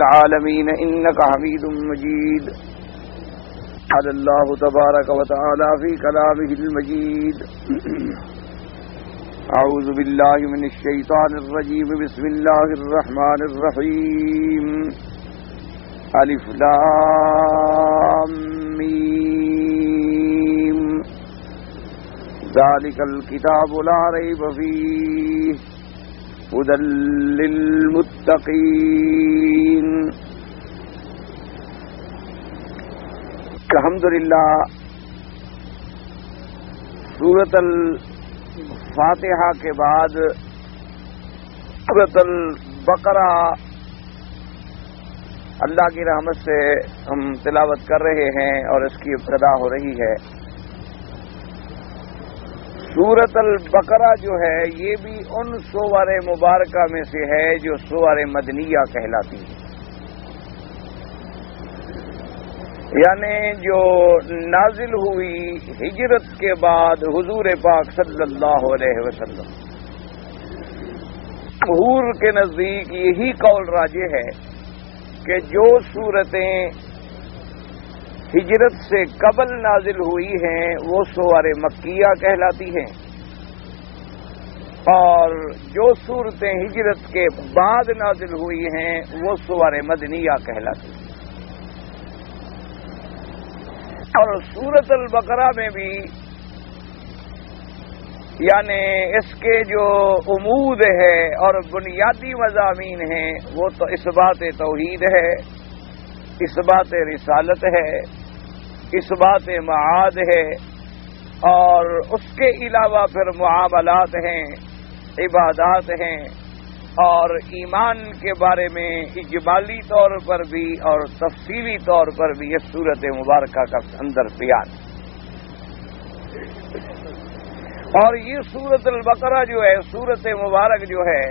العالمين إنك حميد مجيد. قال الله تبارك وتعالى في كلامه المجيد: أعوذ بالله من الشيطان الرجيم. بسم الله الرحمن الرحيم. ألف لام ميم. ذلك الكتاب لا ريب فيه هدى للمتقين. الحمدللہ سورۃ الفاتحہ کے بعد سورۃ البقرہ اللہ کی رحمت سے ہم تلاوت کر رہے ہیں اور اس کی ابتدا ہو رہی ہے. سورۃ البقرہ جو ہے یہ بھی ان سور مبارکہ میں سے ہے جو سور مدنیہ کہلاتی ہیں، یعنی جو نازل ہوئی ہجرت کے بعد حضور پاک صلی اللہ علیہ وسلم. جمہور کے نزدیک یہی قول راجح ہے کہ جو سورتیں ہجرت سے قبل نازل ہوئی ہیں وہ سور مکیہ کہلاتی ہیں، اور جو سورتیں ہجرت کے بعد نازل ہوئی ہیں وہ سور مدنیہ کہلاتی ہیں. اور سورۃ البقرہ میں بھی یعنی اس کے جو عمود ہے اور بنیادی مضامین ہیں وہ تو اثبات توحید ہے، اثبات رسالت ہے، اثبات معاد ہے، اور اس کے علاوہ پھر معاملات ہیں، عبادات ہیں، اور ایمان کے بارے میں اجمالی طور پر بھی اور تفصیلی طور پر بھی اس سورۃ مبارکہ کا اندر بیان. اور یہ سورۃ البقرہ جو ہے، سورۃ مبارک جو ہے،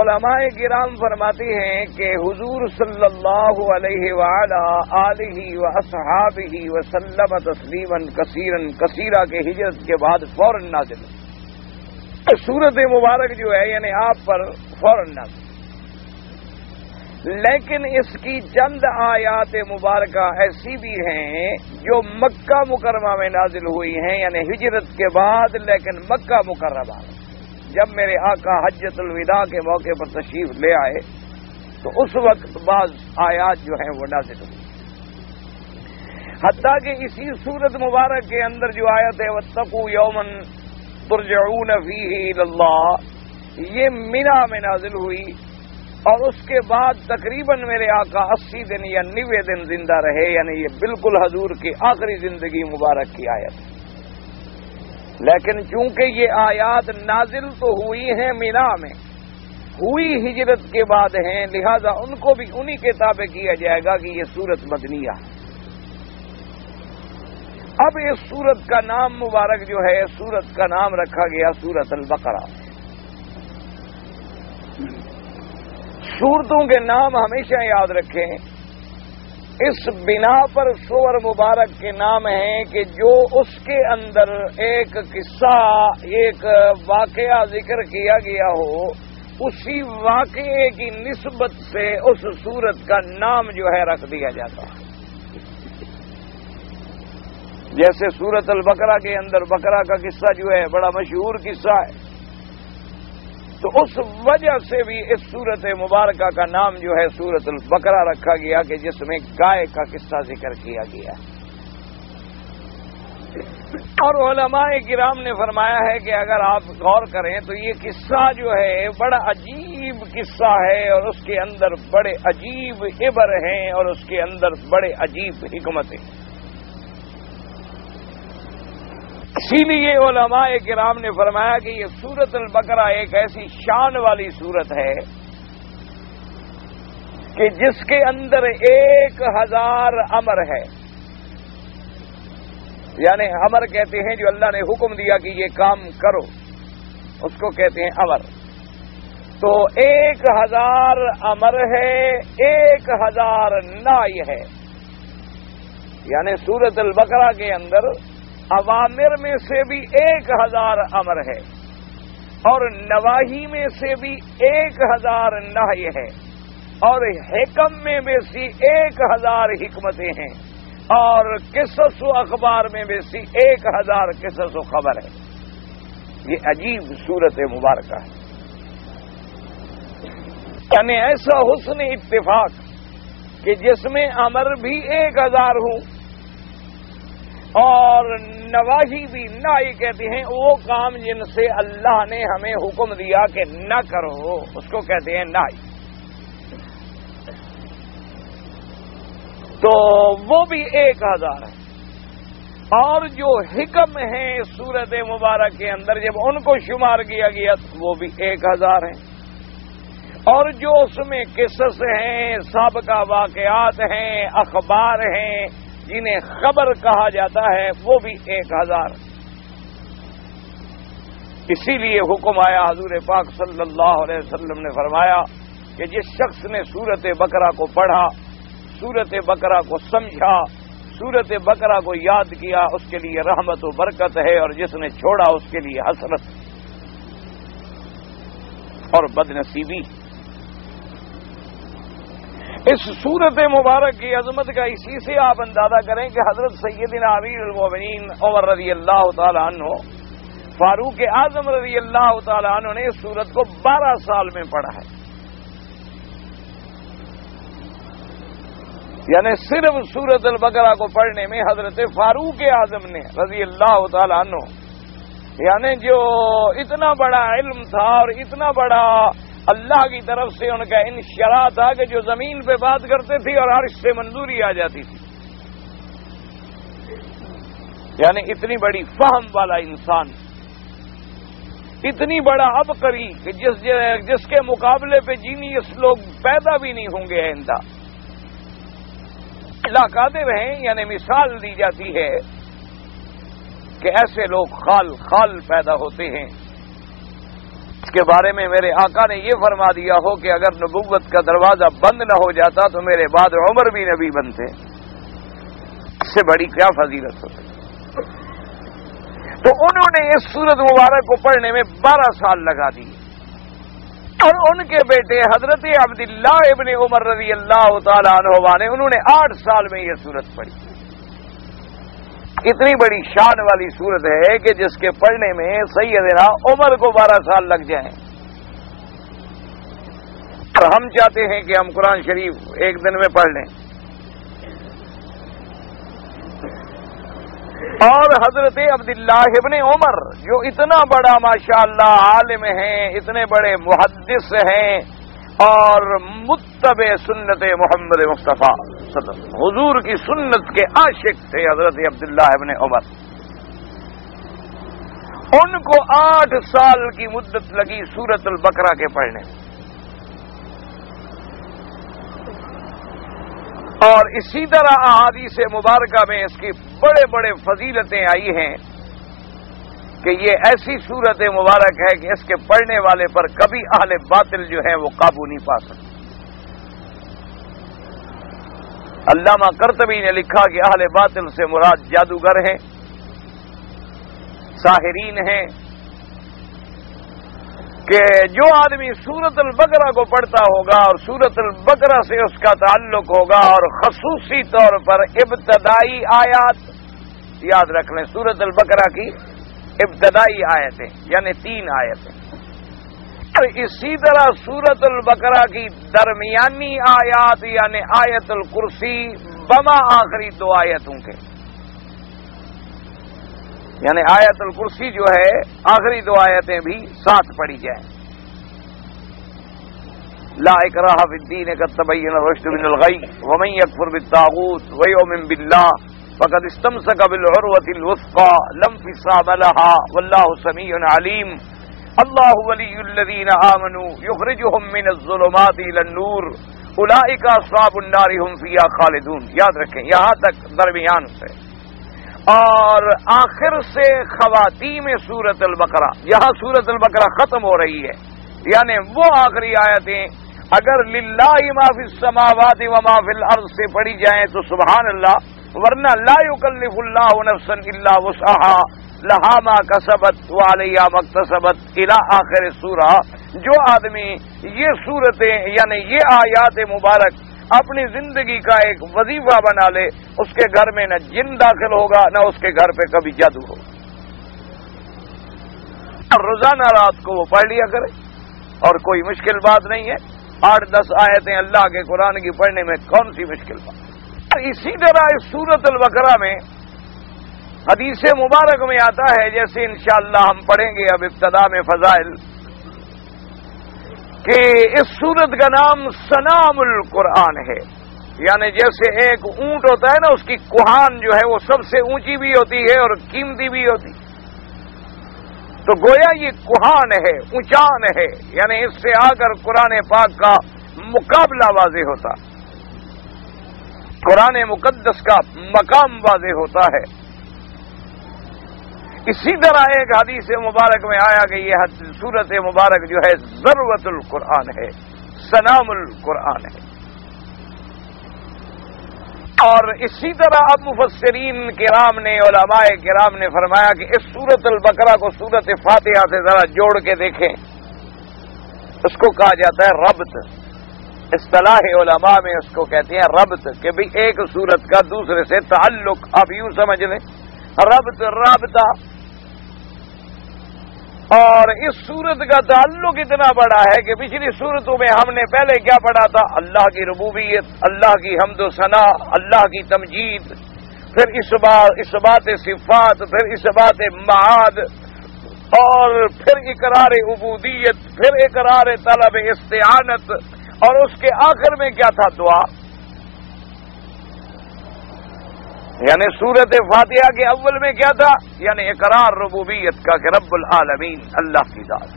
علماء کرام فرماتے ہیں کہ حضور صلی اللہ علیہ وآلہ آلہ واصحابہ وسلم تسلیما کثیرا کثیرا کے ہجرت کے بعد فوراً نازل. سورۃ مبارک جو ہے یعنی آپ پر فوراً نازل، لیکن اس کی چند آیات مبارکہ ایسی بھی ہیں جو مکہ مکرمہ میں نازل ہوئی ہیں، یعنی ہجرت کے بعد لیکن مکہ مکرمہ میں. جب میرے آقا حجۃ الوداع کے موقع پر تشریف لے آئے تو اس وقت بعض آیات جو ہیں وہ نازل ہوئی. حتیٰ کہ اسی سورت مبارک کے اندر جو آیت ہے واتقوا یوما ترجعون فیہ الی اللہ، یہ منی میں نازل ہوئی، اور اس کے بعد تقریباً میرے آقا 80 دن یا 90 دن زندہ رہے، یعنی یہ بالکل حضور کی آخری زندگی مبارک کی آیت. لیکن چونکہ یہ آیات نازل تو ہوئی ہیں منی میں، ہوئی ہجرت کے بعد ہیں، لہذا ان کو بھی انہی کے تابع کیا جائے گا کہ یہ سورت مدنیہ. اب اس سورت کا نام مبارک جو ہے، سورت کا نام رکھا گیا سورۃ البقرہ. سورتوں کے نام ہمیشہ یاد رکھیں، اس بنا پر سور مبارک کے نام ہیں کہ جو اس کے اندر ایک قصہ، ایک واقعہ ذکر کیا گیا ہو، اسی واقعے کی نسبت سے اس سورت کا نام جو ہے رکھ دیا جاتا ہے. جیسے سورۃ البقرہ کے اندر بقرہ کا قصہ جو ہے بڑا مشہور قصہ ہے، تو اس وجہ سے بھی اس سورت مبارکہ کا نام جو ہے سورۃ البقرہ رکھا گیا کہ جس میں گائے کا قصہ ذکر کیا گیا. اور علماء کرام نے فرمایا ہے کہ اگر آپ غور کریں تو یہ قصہ جو ہے بڑا عجیب قصہ ہے، اور اس کے اندر بڑے عجیب عبر ہیں، اور اس کے اندر بڑے عجیب حکمتیں. اسی لیے علماء کرام نے فرمایا کہ یہ سورۃ البقرہ ایک ایسی شان والی سورت ہے کہ جس کے اندر 1000 امر ہے، یعنی امر کہتے ہیں جو اللہ نے حکم دیا کہ یہ کام کرو، اس کو کہتے ہیں امر. تو 1000 امر ہے، 1000 نہی ہے. یعنی سورۃ البقرہ کے اندر اوامر میں سے بھی 1000 امر ہے، اور نواہی میں سے بھی 1000 نہی ہے. اور حکم میں بیسی 1000 حکمتیں ہیں، اور قصص و اخبار میں بیسی 1000 قصص و خبر ہے۔ یہ عجیب صورت مبارکہ ہے، یعنی ایسا حسن اتفاق کہ جس میں امر بھی 1000 ہوں اور نواہی بھی، نہی کہتے ہیں وہ کام جن سے اللہ نے ہمیں حکم دیا کہ نہ کرو، اس کو کہتے ہیں نہی، تو وہ بھی 1000 ہے۔ اور جو حکم ہیں سورت مبارک کے اندر جب ان کو شمار کیا گیا وہ بھی 1000 ہیں، اور جو اس میں قصص ہیں، سابقہ واقعات ہیں، اخبار ہیں جنہیں خبر کہا جاتا ہے وہ بھی 1000۔ اسی لیے حکم آیا، حضور پاک صلی اللہ علیہ وسلم نے فرمایا کہ جس شخص نے سورت بقرہ کو پڑھا، سورت بقرہ کو سمجھا، سورت بقرہ کو یاد کیا، اس کے لیے رحمت و برکت ہے، اور جس نے چھوڑا اس کے لیے حسرت اور بدنصیبی۔ اس سورت مبارک کی عظمت کا اسی سے آپ اندازہ کریں کہ حضرت سیدنا امیر المومنین عمر رضی اللہ تعالی عنہ، فاروق اعظم رضی اللہ تعالی عنہ نے اس سورت کو 12 سال میں پڑھا ہے، یعنی صرف سورت البقرہ کو پڑھنے میں حضرت فاروق اعظم نے رضی اللہ تعالی عنہ، یعنی جو اتنا بڑا علم تھا اور اتنا بڑا اللہ کی طرف سے ان کا انشراح تھا کہ جو زمین پہ بات کرتے تھے اور عرش سے منظوری آ جاتی تھی، یعنی اتنی بڑی فہم والا انسان، اتنی بڑا عبقری کہ جس کے مقابلے پہ جینیس لوگ پیدا بھی نہیں ہوں گے آئندہ۔ اللہ قادر ہیں، یعنی مثال دی جاتی ہے کہ ایسے لوگ خال پیدا ہوتے ہیں۔ اس کے بارے میں میرے آقا نے یہ فرما دیا ہو کہ اگر نبوت کا دروازہ بند نہ ہو جاتا تو میرے بعد عمر بھی نبی بنتے، اس سے بڑی کیا فضیلت ہوتی۔ تو انہوں نے اس سورت مبارک کو پڑھنے میں 12 سال لگا دیے، اور ان کے بیٹے حضرت عبداللہ ابن عمر رضی اللہ تعالی عنہ نے انہوں نے 8 سال میں یہ سورت پڑھی۔ اتنی بڑی شان والی سورت ہے کہ جس کے پڑھنے میں سیدنا عمر کو 12 سال لگ جائیں، اور ہم چاہتے ہیں کہ ہم قرآن شریف ایک دن میں پڑھ لیں۔ اور حضرت عبداللہ ابن عمر جو اتنا بڑا ماشاءاللہ عالم ہیں، اتنے بڑے محدث ہیں اور متبع سنت محمد مصطفیٰ حضور کی سنت کے عاشق تھے حضرت عبداللہ ابن عمر، ان کو 8 سال کی مدت لگی سورت البقرہ کے پڑھنے میں۔ اور اسی طرح احادیث مبارکہ میں اس کی بڑے بڑے فضیلتیں آئی ہیں کہ یہ ایسی سورت مبارک ہے کہ اس کے پڑھنے والے پر کبھی اہل باطل جو ہے وہ قابو نہیں پا سکتے۔ علامہ قرطبی نے لکھا کہ اہل باطل سے مراد جادوگر ہیں، ساحرین ہیں، کہ جو آدمی سورت البقرہ کو پڑھتا ہوگا اور سورت البقرہ سے اس کا تعلق ہوگا، اور خصوصی طور پر ابتدائی آیات یاد رکھ لیں، سورت البقرہ کی ابتدائی آیتیں یعنی 3 آیتیں، اور اسی طرح سورت البقرہ کی درمیانی آیات یعنی آیت الکرسی بما آخری 2 آیتوں کے، یعنی آیت الکرسی جو ہے آخری 2 آیتیں بھی ساتھ پڑھی جائیں۔ لا اکراہ فی الدین قد تبین الرشد من الغی ومن یکفر بالطاغوت ویؤمن باللہ فقد استمسک بالعروۃ الوثقی لا انفصام لها واللہ سمیع علیم۔ اللہ ولی الذین آمنوا یخرجهم من الظلمات الى النور اولئک اصحاب النار هم فیہا خالدون۔ یاد رکھیں یہاں تک درمیان سے، اور آخر سے خواتیم سورت البقرہ، یہاں سورت البقرہ ختم ہو رہی ہے، یعنی وہ آخری آیتیں اگر للہ ما فی السماوات وما فی الارض سے پڑھی جائیں تو سبحان اللہ، ورنہ لا یکلف اللہ نفسا الا وسعها، لہا ما کسبت وعلیہا ما اکتسبت الی آخر سورہ. جو آدمی یہ صورتیں یعنی یہ آیات مبارک اپنی زندگی کا ایک وظیفہ بنا لے، اس کے گھر میں نہ جن داخل ہوگا نہ اس کے گھر پہ کبھی جادو ہوگا. روزانہ رات کو وہ پڑھ لیا کرے اور کوئی مشکل بات نہیں ہے. 8-10 آیتیں اللہ کے قرآن کی پڑھنے میں کون سی مشکل بات. اسی طرح اس سورۃ البقرہ میں حدیث مبارک میں آتا ہے، جیسے انشاءاللہ ہم پڑھیں گے اب ابتدا میں فضائل، کہ اس سورت کا نام سنام القرآن ہے. یعنی جیسے ایک اونٹ ہوتا ہے نا، اس کی کوہان جو ہے وہ سب سے اونچی بھی ہوتی ہے اور قیمتی بھی ہوتی، تو گویا یہ کوہان ہے، اونچان ہے، یعنی اس سے آ کر قرآن پاک کا مقابلہ واضح ہوتا، قرآن مقدس کا مقام واضح ہوتا ہے. اسی طرح ایک حدیث مبارک میں آیا کہ یہ سورت مبارک جو ہے ذروۃ القرآن ہے، سنام القرآن ہے. اور اسی طرح اب مفسرین کرام نے، علماء کرام نے فرمایا کہ اس سورۃ البقرہ کو سورۃ فاتحہ سے ذرا جوڑ کے دیکھیں. اس کو کہا جاتا ہے ربط. اصطلاح علماء میں اس کو کہتے ہیں ربط، کہ بھی ایک سورت کا دوسرے سے تعلق. آپ یوں سمجھ لیں ربط، رابطہ. اور اس سورت کا تعلق اتنا بڑا ہے کہ پچھلی سورتوں میں ہم نے پہلے کیا پڑھا تھا؟ اللہ کی ربوبیت، اللہ کی حمد و ثنا، اللہ کی تمجید، پھر اثبات صفات، پھر اثبات معاد، اور پھر اقرار عبودیت، پھر اقرار طلب استعانت، اور اس کے آخر میں کیا تھا؟ دعا. یعنی سورت فاتحہ کے اول میں کیا تھا؟ یعنی اقرار ربوبیت کا کہ رب العالمین اللہ کی ذات.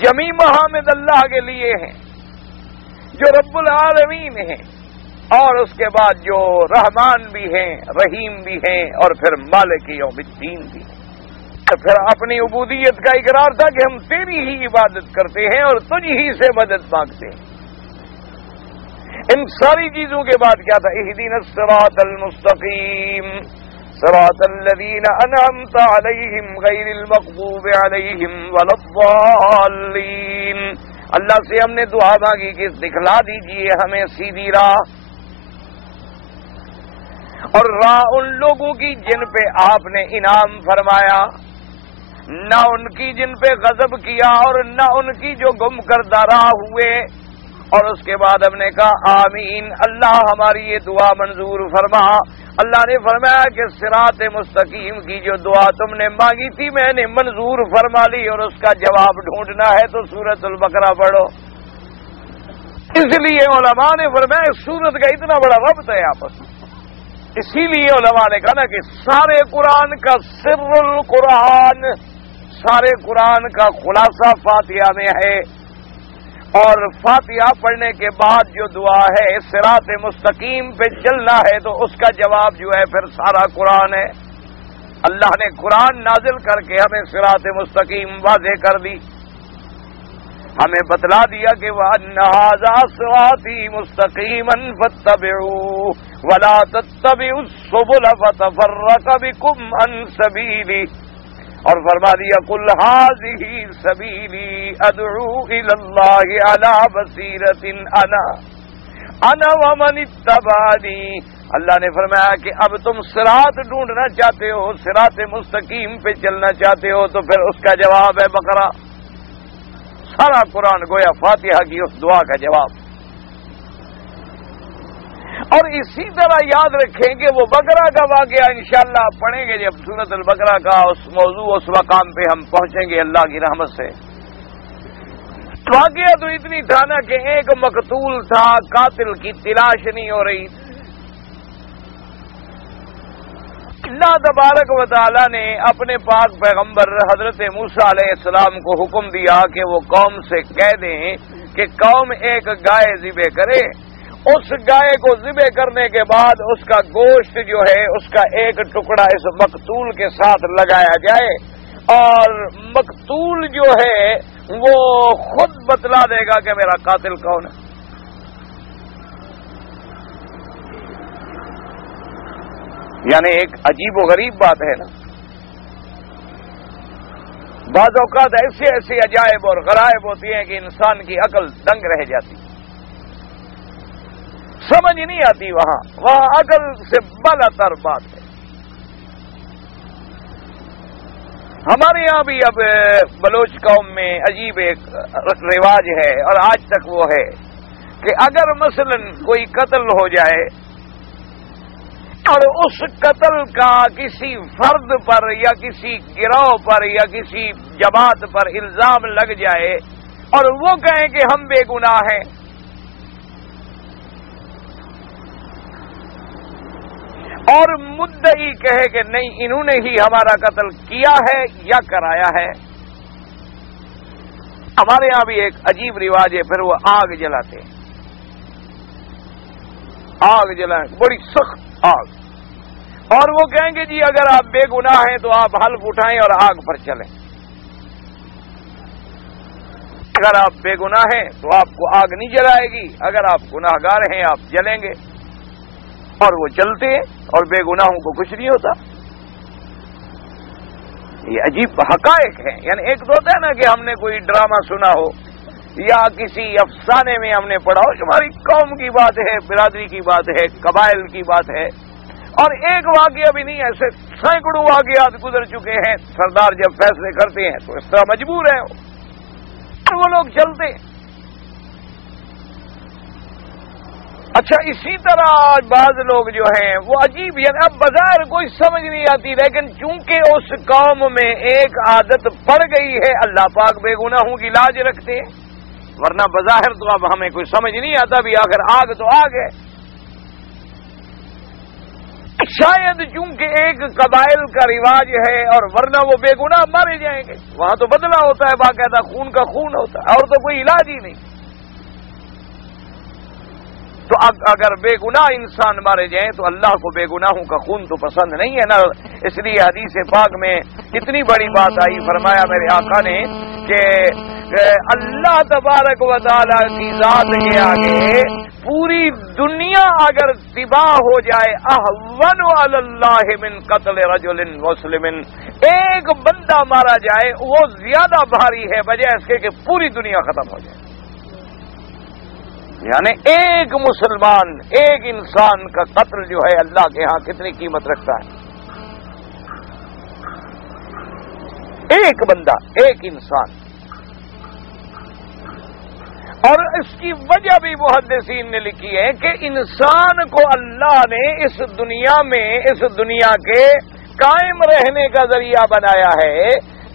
جمیع محامد اللہ کے لیے ہیں جو رب العالمین ہیں، اور اس کے بعد جو رحمان بھی ہیں، رحیم بھی ہیں، اور پھر مالک یوم الدین بھی ہیں. پھر اپنی عبودیت کا اقرار تھا کہ ہم تیری ہی عبادت کرتے ہیں اور تجھ ہی سے مدد مانگتے ہیں. ان ساری چیزوں کے بعد کیا تھا؟ اہدنا الصراط المستقیم صراط الذین انعمت علیہم غیر المغضوب علیہم ولا الضالین. اللہ سے ہم نے دعا مانگی کہ دکھلا دیجئے ہمیں سیدھی راہ، اور راہ ان لوگوں کی جن پہ آپ نے انعام فرمایا، نہ ان کی جن پہ غضب کیا اور نہ ان کی جو گم کردہ راہ ہوئے. اور اس کے بعد ہم نے کہا آمین، اللہ ہماری یہ دعا منظور فرما. اللہ نے فرمایا کہ صراط مستقیم کی جو دعا تم نے مانگی تھی میں نے منظور فرما لی، اور اس کا جواب ڈھونڈنا ہے تو سورۃ البقرہ پڑھو. اس لیے علماء نے فرمایا اس سورت کا اتنا بڑا ربط ہے آپس میں. اسی لیے علماء نے کہا نا کہ سارے قرآن کا سر القرآن، سارے قرآن کا خلاصہ فاتحہ میں ہے. اور فاتحہ پڑھنے کے بعد جو دعا ہے صراط مستقیم پہ چلنا ہے، تو اس کا جواب جو ہے پھر سارا قرآن ہے. اللہ نے قرآن نازل کر کے ہمیں صراط مستقیم واضح کر دی، ہمیں بتلا دیا کہ وَأَنَّ هَٰذَا صِرَاطِي مُسْتَقِيمًا فَاتَّبِعُوهُ وَلَا تَتَّبِعُوا السُّبُلَ فَتَفَرَّقَ بِكُمْ عَن سَبِيلِهِ. اور فرما دیا قُلْ هَٰذِهِ سَبِيلِي أَدْعُو إِلَى اللَّهِ عَلَىٰ بَصِيرَةٍ أَنَا وَمَنِ اتَّبَعَنِي. اللہ نے فرمایا کہ اب تم صراط ڈھونڈنا چاہتے ہو، صراط مستقیم پہ چلنا چاہتے ہو، تو پھر اس کا جواب ہے بقرہ. سارا قرآن گویا فاتحہ کی اس دعا کا جواب. اور اسی طرح یاد رکھیں کہ وہ بقرہ کا واقعہ انشاءاللہ آپ پڑھیں گے جب سورۃ البقرہ کا اس موضوع اس مقام پہ ہم پہنچیں گے اللہ کی رحمت سے. واقعہ تو اتنی تھا نا کہ ایک مقتول تھا، قاتل کی تلاش نہیں ہو رہی. اللہ تبارک و تعالی نے اپنے پاک پیغمبر حضرت موسیٰ علیہ السلام کو حکم دیا کہ وہ قوم سے کہہ دیں کہ قوم ایک گائے ذبح کرے. اس گائے کو ذبح کرنے کے بعد اس کا گوشت جو ہے اس کا ایک ٹکڑا اس مقتول کے ساتھ لگایا جائے، اور مقتول جو ہے وہ خود بتلا دے گا کہ میرا قاتل کون ہے. یعنی ایک عجیب و غریب بات ہے نا. بعض اوقات ایسے ایسے عجائب اور غرائب ہوتی ہیں کہ انسان کی عقل دنگ رہ جاتی، سمجھ نہیں آتی، وہاں عقل سے بالاتر بات ہے۔ ہمارے یہاں بھی اب بلوچ قوم میں عجیب ایک رواج ہے اور آج تک وہ ہے کہ اگر مثلا کوئی قتل ہو جائے اور اس قتل کا کسی فرد پر یا کسی گروہ پر یا کسی جماعت پر الزام لگ جائے اور وہ کہیں کہ ہم بے گناہ ہیں، اور مدعی کہے کہ نہیں انہوں نے ہی ہمارا قتل کیا ہے یا کرایا ہے۔ ہمارے یہاں بھی ایک عجیب رواج ہے، پھر وہ آگ جلاتے ہیں، آگ جلائیں، بڑی سخت آگ، اور وہ کہیں گے جی اگر آپ بے گناہ ہیں تو آپ حلف اٹھائیں اور آگ پر چلیں، اگر آپ بے گناہ ہیں تو آپ کو آگ نہیں جلائے گی، اگر آپ گناہگار ہیں آپ جلیں گے، اور وہ چلتے ہیں اور بے گناہوں کو کچھ نہیں ہوتا۔ یہ عجیب حقائق ہیں، یعنی ایک تو ہوتا ہے نا کہ ہم نے کوئی ڈرامہ سنا ہو یا کسی افسانے میں ہم نے پڑھا ہو، ہماری قوم کی بات ہے، برادری کی بات ہے، قبائل کی بات ہے، اور ایک واقعہ بھی نہیں، ایسے سینکڑوں واقعات گزر چکے ہیں۔ سردار جب فیصلے کرتے ہیں تو اس طرح مجبور ہے وہ لوگ چلتے ہیں۔ اچھا، اسی طرح بعض لوگ جو ہیں وہ عجیب، یعنی اب بظاہر کوئی سمجھ نہیں آتی، لیکن چونکہ اس قوم میں ایک عادت پڑ گئی ہے، اللہ پاک بے گناہوں کی لاج رکھتے ہیں، ورنہ بظاہر تو اب ہمیں کوئی سمجھ نہیں آتا بھی آخر آگ تو آگ ہے۔ شاید چونکہ ایک قبائل کا رواج ہے اور ورنہ وہ بے گناہ مارے جائیں گے، وہاں تو بدلہ ہوتا ہے، باقاعدہ خون کا خون ہوتا ہے، اور تو کوئی علاج ہی نہیں۔ تو اگر بے گناہ انسان مارے جائیں تو اللہ کو بے گناہوں کا خون تو پسند نہیں ہے نا، اس لیے حدیث پاک میں کتنی بڑی بات آئی، فرمایا میرے آقا نے کہ اللہ تبارک و تعالی کی ذات کے آگے پوری دنیا اگر تباہ ہو جائے، اہون علی اللہ من قتل رجل مسلم، ایک بندہ مارا جائے وہ زیادہ بھاری ہے بجائے اس کے کہ پوری دنیا ختم ہو جائے۔ یعنی ایک مسلمان، ایک انسان کا قتل جو ہے اللہ کے ہاں کتنی قیمت رکھتا ہے، ایک بندہ، ایک انسان۔ اور اس کی وجہ بھی محدثین نے لکھی ہے کہ انسان کو اللہ نے اس دنیا میں، اس دنیا کے قائم رہنے کا ذریعہ بنایا ہے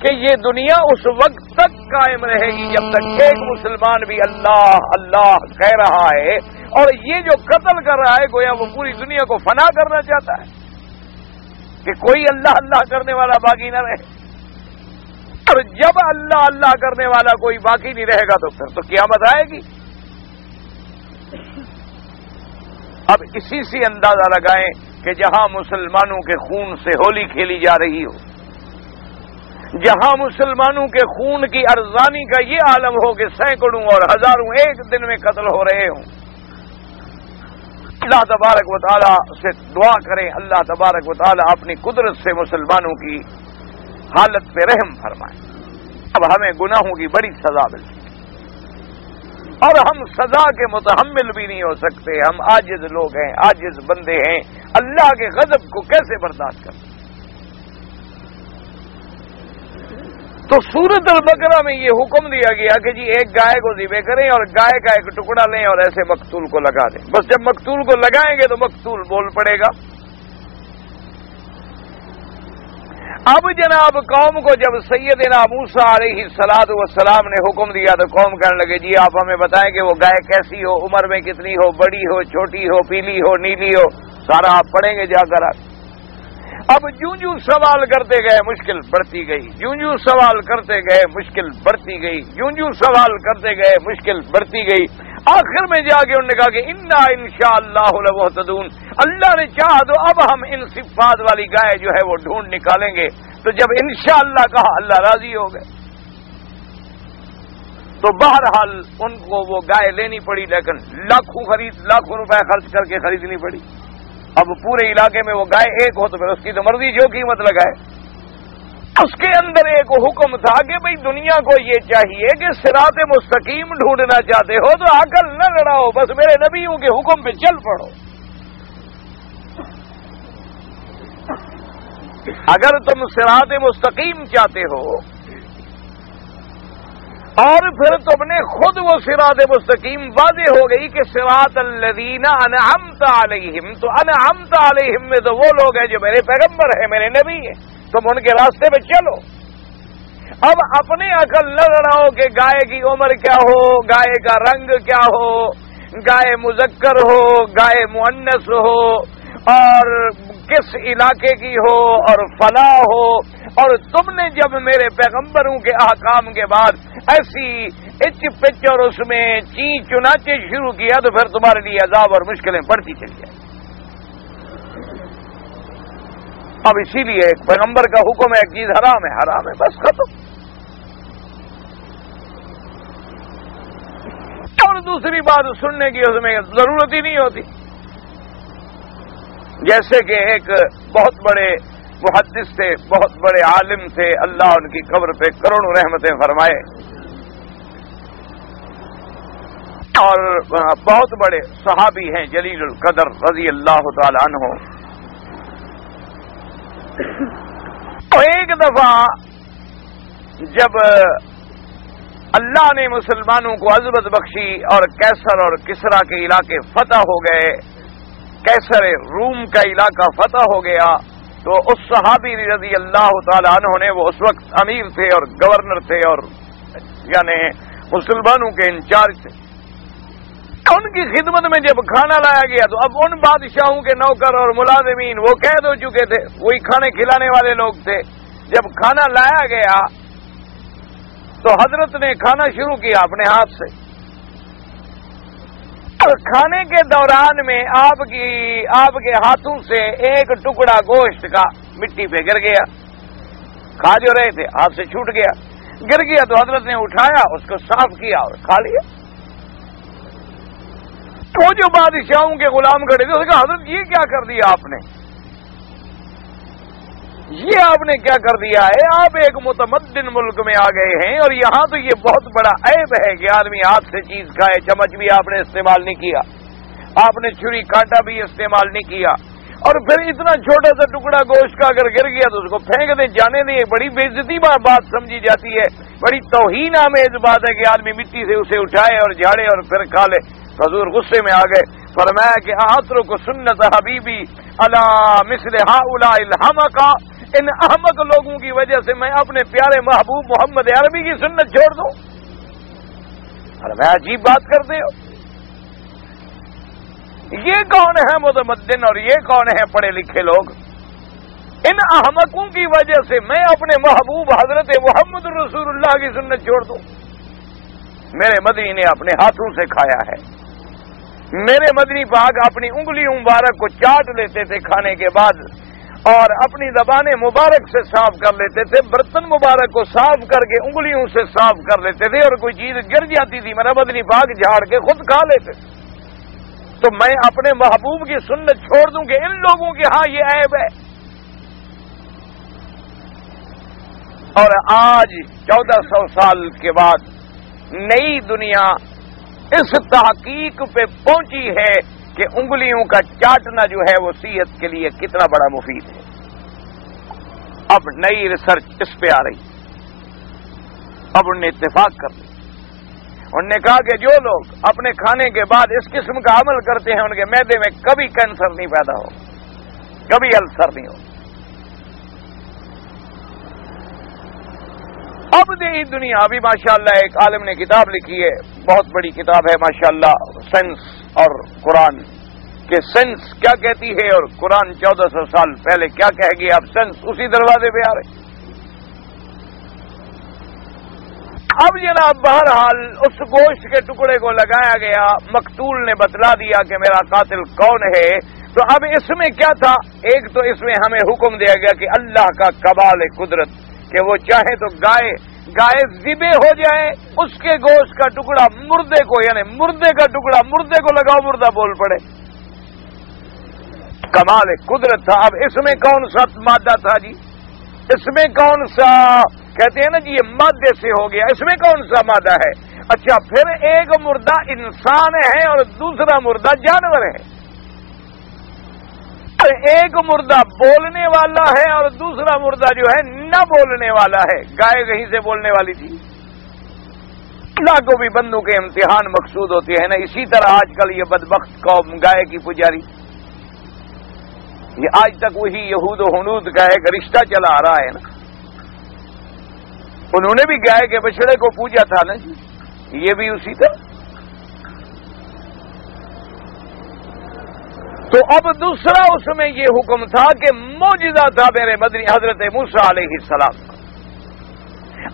کہ یہ دنیا اس وقت تک قائم رہے گی جب تک ایک مسلمان بھی اللہ اللہ کہہ رہا ہے، اور یہ جو قتل کر رہا ہے گویا وہ پوری دنیا کو فنا کرنا چاہتا ہے کہ کوئی اللہ اللہ کرنے والا باقی نہ رہے، اور جب اللہ اللہ کرنے والا کوئی باقی نہیں رہے گا تو پھر تو قیامت آئے گی۔ اب اسی سے اندازہ لگائیں کہ جہاں مسلمانوں کے خون سے ہولی کھیلی جا رہی ہو، جہاں مسلمانوں کے خون کی ارزانی کا یہ عالم ہو کہ سینکڑوں اور ہزاروں ایک دن میں قتل ہو رہے ہوں، اللہ تبارک و تعالیٰ سے دعا کریں اللہ تبارک و تعالیٰ اپنی قدرت سے مسلمانوں کی حالت پہ رحم فرمائے۔ اب ہمیں گناہوں کی بڑی سزا ملتی ہے اور ہم سزا کے متحمل بھی نہیں ہو سکتے، ہم عاجز لوگ ہیں، عاجز بندے ہیں، اللہ کے غضب کو کیسے برداشت کریں؟ تو سورۃ البقرہ میں یہ حکم دیا گیا کہ جی ایک گائے کو ذبح کریں اور گائے کا ایک ٹکڑا لیں اور ایسے مقتول کو لگا دیں، بس جب مقتول کو لگائیں گے تو مقتول بول پڑے گا۔ اب جناب قوم کو جب سیدنا موسیٰ علیہ السلام نے حکم دیا تو قوم کہنے لگے جی آپ ہمیں بتائیں کہ وہ گائے کیسی ہو، عمر میں کتنی ہو، بڑی ہو، چھوٹی ہو، پیلی ہو، نیلی ہو، سارا آپ پڑھیں گے جا کر۔ اب جوں سوال کرتے گئے مشکل بڑھتی گئی، جوں سوال کرتے گئے مشکل بڑھتی گئی، جوں سوال کرتے گئے مشکل بڑھتی گئی، آخر میں جا کے انہوں نے کہا کہ انا انشاءاللہ لمہتدون، اللہ نے چاہا تو اب ہم ان صفات والی گائے جو ہے وہ ڈھونڈ نکالیں گے۔ تو جب انشاءاللہ کہا اللہ راضی ہو گئے، تو بہرحال ان کو وہ گائے لینی پڑی، لیکن لاکھوں روپے خرچ کر کے خریدنی پڑی۔ اب پورے علاقے میں وہ گائے ایک ہو تو پھر اس کی تو مرضی جو قیمت لگائے، اس کے اندر ایک حکم تھا کہ بھئی دنیا کو یہ چاہیے کہ صراط مستقیم ڈھونڈنا چاہتے ہو تو عقل نہ لڑاؤ، بس میرے نبیوں کے حکم پہ چل پڑو۔ اگر تم صراط مستقیم چاہتے ہو اور پھر تم نے خود وہ صراط مستقیم واضح ہو گئی کہ صراط الذین انعمت علیہم، تو انعمت علیہم میں تو وہ لوگ ہیں جو میرے پیغمبر ہیں، میرے نبی ہیں، تم ان کے راستے پہ چلو۔ اب اپنے عقل نہ لڑاؤ کہ گائے کی عمر کیا ہو، گائے کا رنگ کیا ہو، گائے مذکر ہو، گائے مؤنث ہو، اور کس علاقے کی ہو اور فلاں ہو، اور تم نے جب میرے پیغمبروں کے احکام کے بعد ایسی اچ پچ اور اس میں چی چناچے شروع کیا تو پھر تمہارے لیے عذاب اور مشکلیں بڑھتی چلی جائیں۔ اب اسی لیے ایک پیغمبر کا حکم ہے، ایک چیز حرام ہے، حرام ہے، بس ختم۔ اور دوسری بات سننے کی اس میں ضرورت ہی نہیں ہوتی۔ جیسے کہ ایک بہت بڑے محدث تھے، بہت بڑے عالم تھے، اللہ ان کی قبر پہ کروڑوں رحمتیں فرمائے، اور بہت بڑے صحابی ہیں جلیل القدر رضی اللہ تعالی عنہ۔ تو ایک دفعہ جب اللہ نے مسلمانوں کو عظمت بخشی اور کیسر اور کسرا کے علاقے فتح ہو گئے، کیسر روم کا علاقہ فتح ہو گیا، تو اس صحابی رضی اللہ تعالی عنہ نے، وہ اس وقت امیر تھے اور گورنر تھے اور یعنی مسلمانوں کے انچارج تھے، ان کی خدمت میں جب کھانا لایا گیا تو اب ان بادشاہوں کے نوکر اور ملازمین وہ قید ہو چکے تھے، وہی کھانے کھلانے والے لوگ تھے۔ جب کھانا لایا گیا تو حضرت نے کھانا شروع کیا اپنے ہاتھ سے، اور کھانے کے دوران میں آپ کے ہاتھوں سے ایک ٹکڑا گوشت کا مٹی پہ گر گیا، کھا جو رہے تھے ہاتھ سے چھوٹ گیا، گر گیا تو حضرت نے اٹھایا، اس کو صاف کیا اور کھا لیا۔ وہ جو بادشاہوں کے غلام کھڑے تھے اس نے کہا حضرت یہ کیا کر دیا آپ نے، یہ آپ نے کیا کر دیا ہے، آپ ایک متمدن ملک میں آ گئے ہیں اور یہاں تو یہ بہت بڑا عیب ہے کہ آدمی ہاتھ سے چیز کھائے، چمچ بھی آپ نے استعمال نہیں کیا، آپ نے چھری کانٹا بھی استعمال نہیں کیا، اور پھر اتنا چھوٹا سا ٹکڑا گوشت کا اگر گر گیا تو اس کو پھینک دیں، جانے دیں، بڑی بے عزتی بات سمجھی جاتی ہے، بڑی توہین آمیز بات ہے کہ آدمی مٹی سے اسے اٹھائے اور جھاڑے اور پھر کھا لے۔ حضور غصے میں آ گئے، فرمایا کہ اترک سنت حبیبی الا مثل ہؤلاء الحمقى، ان احمق لوگوں کی وجہ سے میں اپنے پیارے محبوب محمد عربی کی سنت چھوڑ دوں؟ فرمایا عجیب بات کرتے ہو، یہ کون ہے متمدن اور یہ کون ہے پڑھے لکھے لوگ؟ ان احمقوں کی وجہ سے میں اپنے محبوب حضرت محمد رسول اللہ کی سنت چھوڑ دوں؟ میرے مدنی نے اپنے ہاتھوں سے کھایا ہے، میرے مدنی پاک اپنی انگلیوں مبارک کو چاٹ لیتے تھے کھانے کے بعد، اور اپنی زبان مبارک سے صاف کر لیتے تھے، برتن مبارک کو صاف کر کے انگلیوں سے صاف کر لیتے تھے، اور کوئی چیز گر جاتی تھی میرا مدنی پاک جھاڑ کے خود کھا لیتے تھے۔ تو میں اپنے محبوب کی سنت چھوڑ دوں کہ ان لوگوں کے ہاں یہ عیب ہے؟ اور آج 1400 سال کے بعد نئی دنیا اس تحقیق پہ پہنچی ہے کہ انگلیوں کا چاٹنا جو ہے وہ صحت کے لیے کتنا بڑا مفید ہے۔ اب نئی ریسرچ اس پہ آ رہی، اب انہوں نے اتفاق کر لی، انہوں نے کہا کہ جو لوگ اپنے کھانے کے بعد اس قسم کا عمل کرتے ہیں ان کے معدے میں کبھی کینسر نہیں پیدا ہو، کبھی السر نہیں ہو۔ اب دیکھیے دنیا ابھی ماشاءاللہ ایک عالم نے کتاب لکھی ہے، بہت بڑی کتاب ہے ماشاءاللہ، سائنس اور قرآن کہ سائنس کیا کہتی ہے اور قرآن 1400 سال پہلے کیا کہہ گیا، اب سائنس اسی دروازے پہ آ رہے۔ اب جناب بہرحال اس گوشت کے ٹکڑے کو لگایا گیا، مقتول نے بتلا دیا کہ میرا قاتل کون ہے، تو اب اس میں کیا تھا، ایک تو اس میں ہمیں حکم دیا گیا کہ اللہ کا کمال قدرت کہ وہ چاہے تو گائے ذبح ہو جائے، اس کے گوشت کا ٹکڑا مردے کو، یعنی مردے کا ٹکڑا مردے کو لگاؤ، مردہ بول پڑے، کمال قدرت تھا۔ اب اس میں کون سا مادہ تھا جی؟ اس میں کون سا کہتے ہیں نا جی یہ مادے سے ہو گیا، اس میں کون سا مادہ ہے؟ اچھا پھر ایک مردہ انسان ہے اور دوسرا مردہ جانور ہے، ایک مردہ بولنے والا ہے اور دوسرا مردہ جو ہے نہ بولنے والا ہے۔ گائے کہیں سے بولنے والی تھی، اللہ کو بھی بندوں کے امتحان مقصود ہوتے ہیں نا۔ اسی طرح آج کل یہ بدبخت قوم گائے کی پجاری، یہ آج تک وہی یہود و ہنود کا ایک رشتہ چلا آ رہا ہے نا۔ انہوں نے بھی گائے کے بچڑے کو پوجا تھا نا، یہ بھی اسی طرح۔ تو اب دوسرا اس میں یہ حکم تھا کہ معجزہ تھا میرے مدنی حضرت موسیٰ علیہ السلام،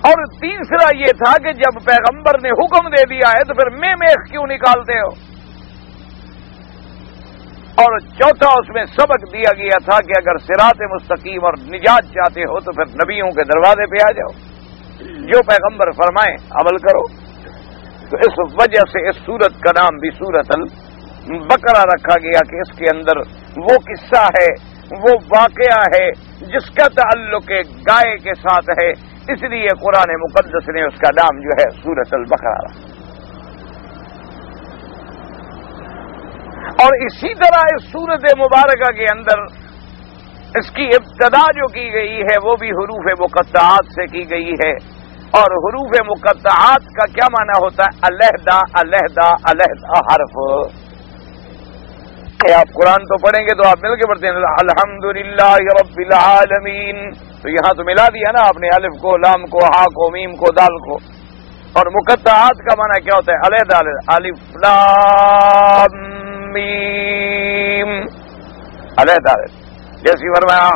اور تیسرا یہ تھا کہ جب پیغمبر نے حکم دے دیا ہے تو پھر میں میخ کیوں نکالتے ہو، اور چوتھا اس میں سبق دیا گیا تھا کہ اگر صراط مستقیم اور نجات چاہتے ہو تو پھر نبیوں کے دروازے پہ آ جاؤ، جو پیغمبر فرمائیں عمل کرو۔ تو اس وجہ سے اس سورت کا نام بھی سورت البقرہ رکھا گیا کہ اس کے اندر وہ قصہ ہے، وہ واقعہ ہے جس کا تعلق گائے کے ساتھ ہے، اس لیے قرآن مقدس نے اس کا نام جو ہے سورت البقرہ رکھا۔ اور اسی طرح اس سورت مبارکہ کے اندر اس کی ابتدا جو کی گئی ہے وہ بھی حروف مقطعات سے کی گئی ہے، اور حروف مقطعات کا کیا معنی ہوتا ہے؟ علیحدہ علیحدہ علیحدہ حرف۔ آپ قرآن تو پڑھیں گے تو آپ مل کے پڑھتے ہیں الحمدللہ رب العالمین، تو یہاں تو ملا دیا نا آپ نے الف کو، لام کو، ہا کو، میم کو، دال کو۔ اور مقطعات کا معنی کیا ہوتا ہے؟ علیحدہ علیحدہ، الف لام میم، علیحدہ علیحدہ، جیسی فرمایا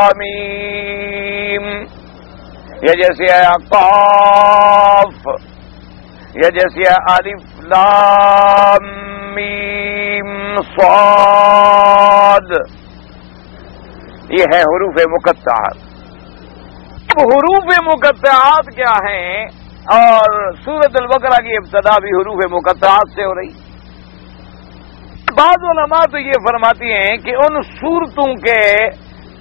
حامیم، یا جیسے آیا قاف، یا جیسے آیا الف لام میم صاد، یہ ہے حروف مقطعات۔ حروف مقطعات کیا ہیں؟ اور سورت البقرہ کی ابتدا بھی حروف مقطعات سے ہو رہی۔ بعض علماء تو یہ فرماتی ہیں کہ ان سورتوں کے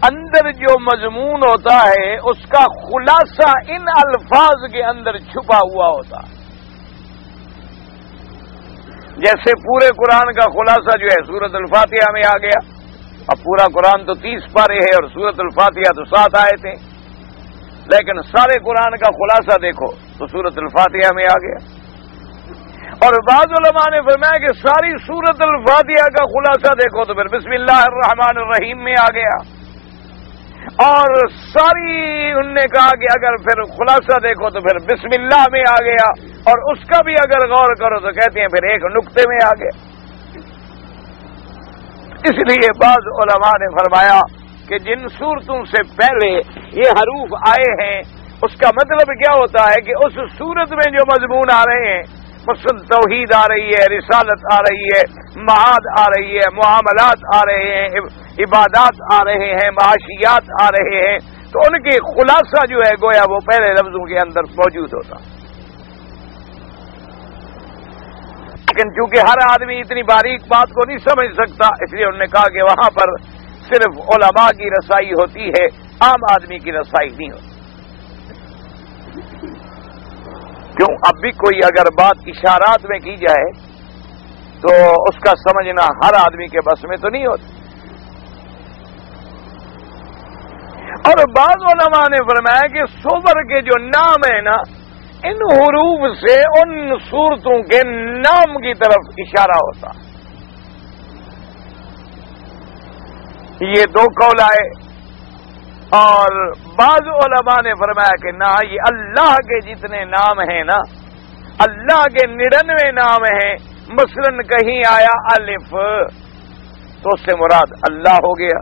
اندر جو مضمون ہوتا ہے اس کا خلاصہ ان الفاظ کے اندر چھپا ہوا ہوتا ہے۔ جیسے پورے قرآن کا خلاصہ جو ہے سورت الفاتحہ میں آ گیا، اب پورا قرآن تو 30 پارے ہے اور سورت الفاتحہ تو 7 آیتیں، لیکن سارے قرآن کا خلاصہ دیکھو تو سورت الفاتحہ میں آ گیا۔ اور بعض علماء نے فرمایا کہ ساری سورت الفاتحہ کا خلاصہ دیکھو تو پھر بسم اللہ الرحمن الرحیم میں آ گیا، اور ساری انہوں نے کہا کہ اگر پھر خلاصہ دیکھو تو پھر بسم اللہ میں آ گیا، اور اس کا بھی اگر غور کرو تو کہتے ہیں پھر ایک نقطے میں آ گیا۔ اس لیے بعض علماء نے فرمایا کہ جن صورتوں سے پہلے یہ حروف آئے ہیں اس کا مطلب کیا ہوتا ہے کہ اس صورت میں جو مضمون آ رہے ہیں، مثلا توحید آ رہی ہے، رسالت آ رہی ہے، معاد آ رہی ہے، معاملات آ رہے ہیں، عبادات آ رہے ہیں، معاشیات آ رہے ہیں، تو ان کی خلاصہ جو ہے گویا وہ پہلے لفظوں کے اندر موجود ہوتا۔ لیکن چونکہ ہر آدمی اتنی باریک بات کو نہیں سمجھ سکتا، اس لیے انہوں نے کہا کہ وہاں پر صرف علماء کی رسائی ہوتی ہے، عام آدمی کی رسائی نہیں ہوتی۔ کیوں؟ اب بھی کوئی اگر بات اشارات میں کی جائے تو اس کا سمجھنا ہر آدمی کے بس میں تو نہیں ہوتا۔ اور بعض علماء نے فرمایا کہ صور کے جو نام ہے نا، ان حروف سے ان صورتوں کے نام کی طرف اشارہ ہوتا۔ یہ دو قول آئے، اور بعض علماء نے فرمایا کہ نہ، یہ اللہ کے جتنے نام ہیں نا، اللہ کے 99 نام ہیں، مثلا کہیں آیا الف تو اس سے مراد اللہ ہو گیا،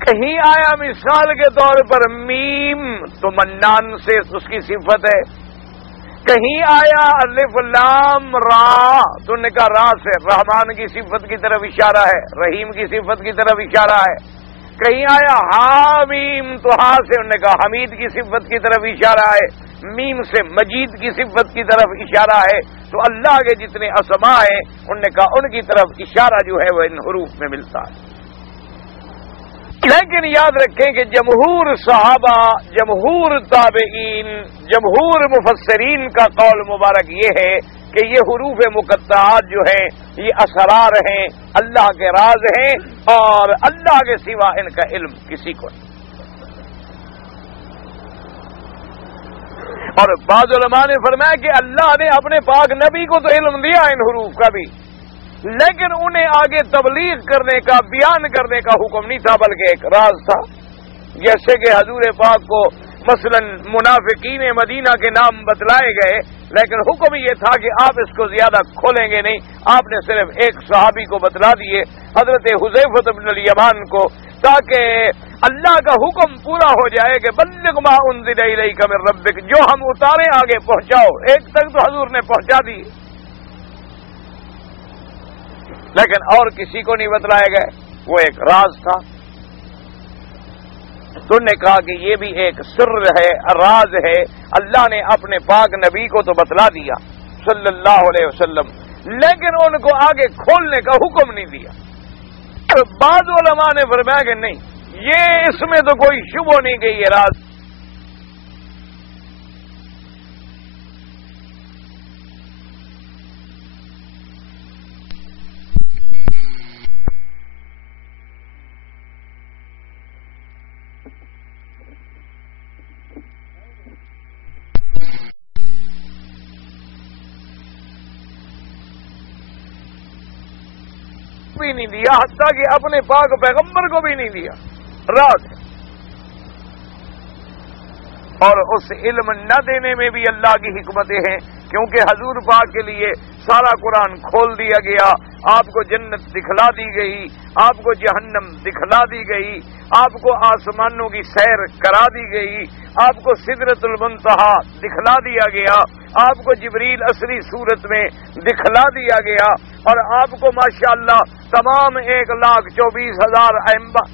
کہیں آیا مثال کے طور پر میم تو منان سے اس کی صفت ہے، کہیں آیا الف لام را تو نے کہا را سے رحمان کی صفت کی طرف اشارہ ہے، رحیم کی صفت کی طرف اشارہ ہے، کہیں آیا حامیم تو ہا سے انہوں نے کہا حمید کی صفت کی طرف اشارہ ہے، میم سے مجید کی صفت کی طرف اشارہ ہے۔ تو اللہ کے جتنے اسماء ہیں انہوں نے کہا ان کی طرف اشارہ جو ہے وہ ان حروف میں ملتا ہے۔ لیکن یاد رکھیں کہ جمہور صحابہ، جمہور تابعین، جمہور مفسرین کا قول مبارک یہ ہے کہ یہ حروف مقطعات جو ہیں یہ اسرار ہیں، اللہ کے راز ہیں، اور اللہ کے سوا ان کا علم کسی کو نہیں۔ اور بعض علماء نے فرمایا کہ اللہ نے اپنے پاک نبی کو تو علم دیا ان حروف کا بھی، لیکن انہیں آگے تبلیغ کرنے کا، بیان کرنے کا حکم نہیں تھا، بلکہ ایک راز تھا۔ جیسے کہ حضور پاک کو مثلا منافقین مدینہ کے نام بتلائے گئے، لیکن حکم یہ تھا کہ آپ اس کو زیادہ کھولیں گے نہیں، آپ نے صرف ایک صحابی کو بتلا دیے، حضرت حذیفہ بن الیمان کو، تاکہ اللہ کا حکم پورا ہو جائے کہ بلغ ما انزل الیک من ربک، جو ہم اتارے آگے پہنچاؤ۔ ایک تک تو حضور نے پہنچا دی، لیکن اور کسی کو نہیں بتلائے گئے، وہ ایک راز تھا۔ تو نے کہا کہ یہ بھی ایک سر ہے، راز ہے، اللہ نے اپنے پاک نبی کو تو بتلا دیا صلی اللہ علیہ وسلم، لیکن ان کو آگے کھولنے کا حکم نہیں دیا۔ بعض علماء نے فرمایا کہ نہیں، یہ اس میں تو کوئی شبہ نہیں کہ یہ راز بھی نہیں دیا، حتیٰ کہ اپنے پاک پیغمبر کو بھی نہیں دیا، راز ہے۔ اور اس علم نہ دینے میں بھی اللہ کی حکمتیں ہیں، کیونکہ حضور پاک کے لیے سارا قرآن کھول دیا گیا، آپ کو جنت دکھلا دی گئی، آپ کو جہنم دکھلا دی گئی، آپ کو آسمانوں کی سیر کرا دی گئی، آپ کو سدرۃ المنتہا دکھلا دیا گیا، آپ کو جبریل اصلی صورت میں دکھلا دیا گیا، اور آپ کو ماشاءاللہ تمام 1,24,000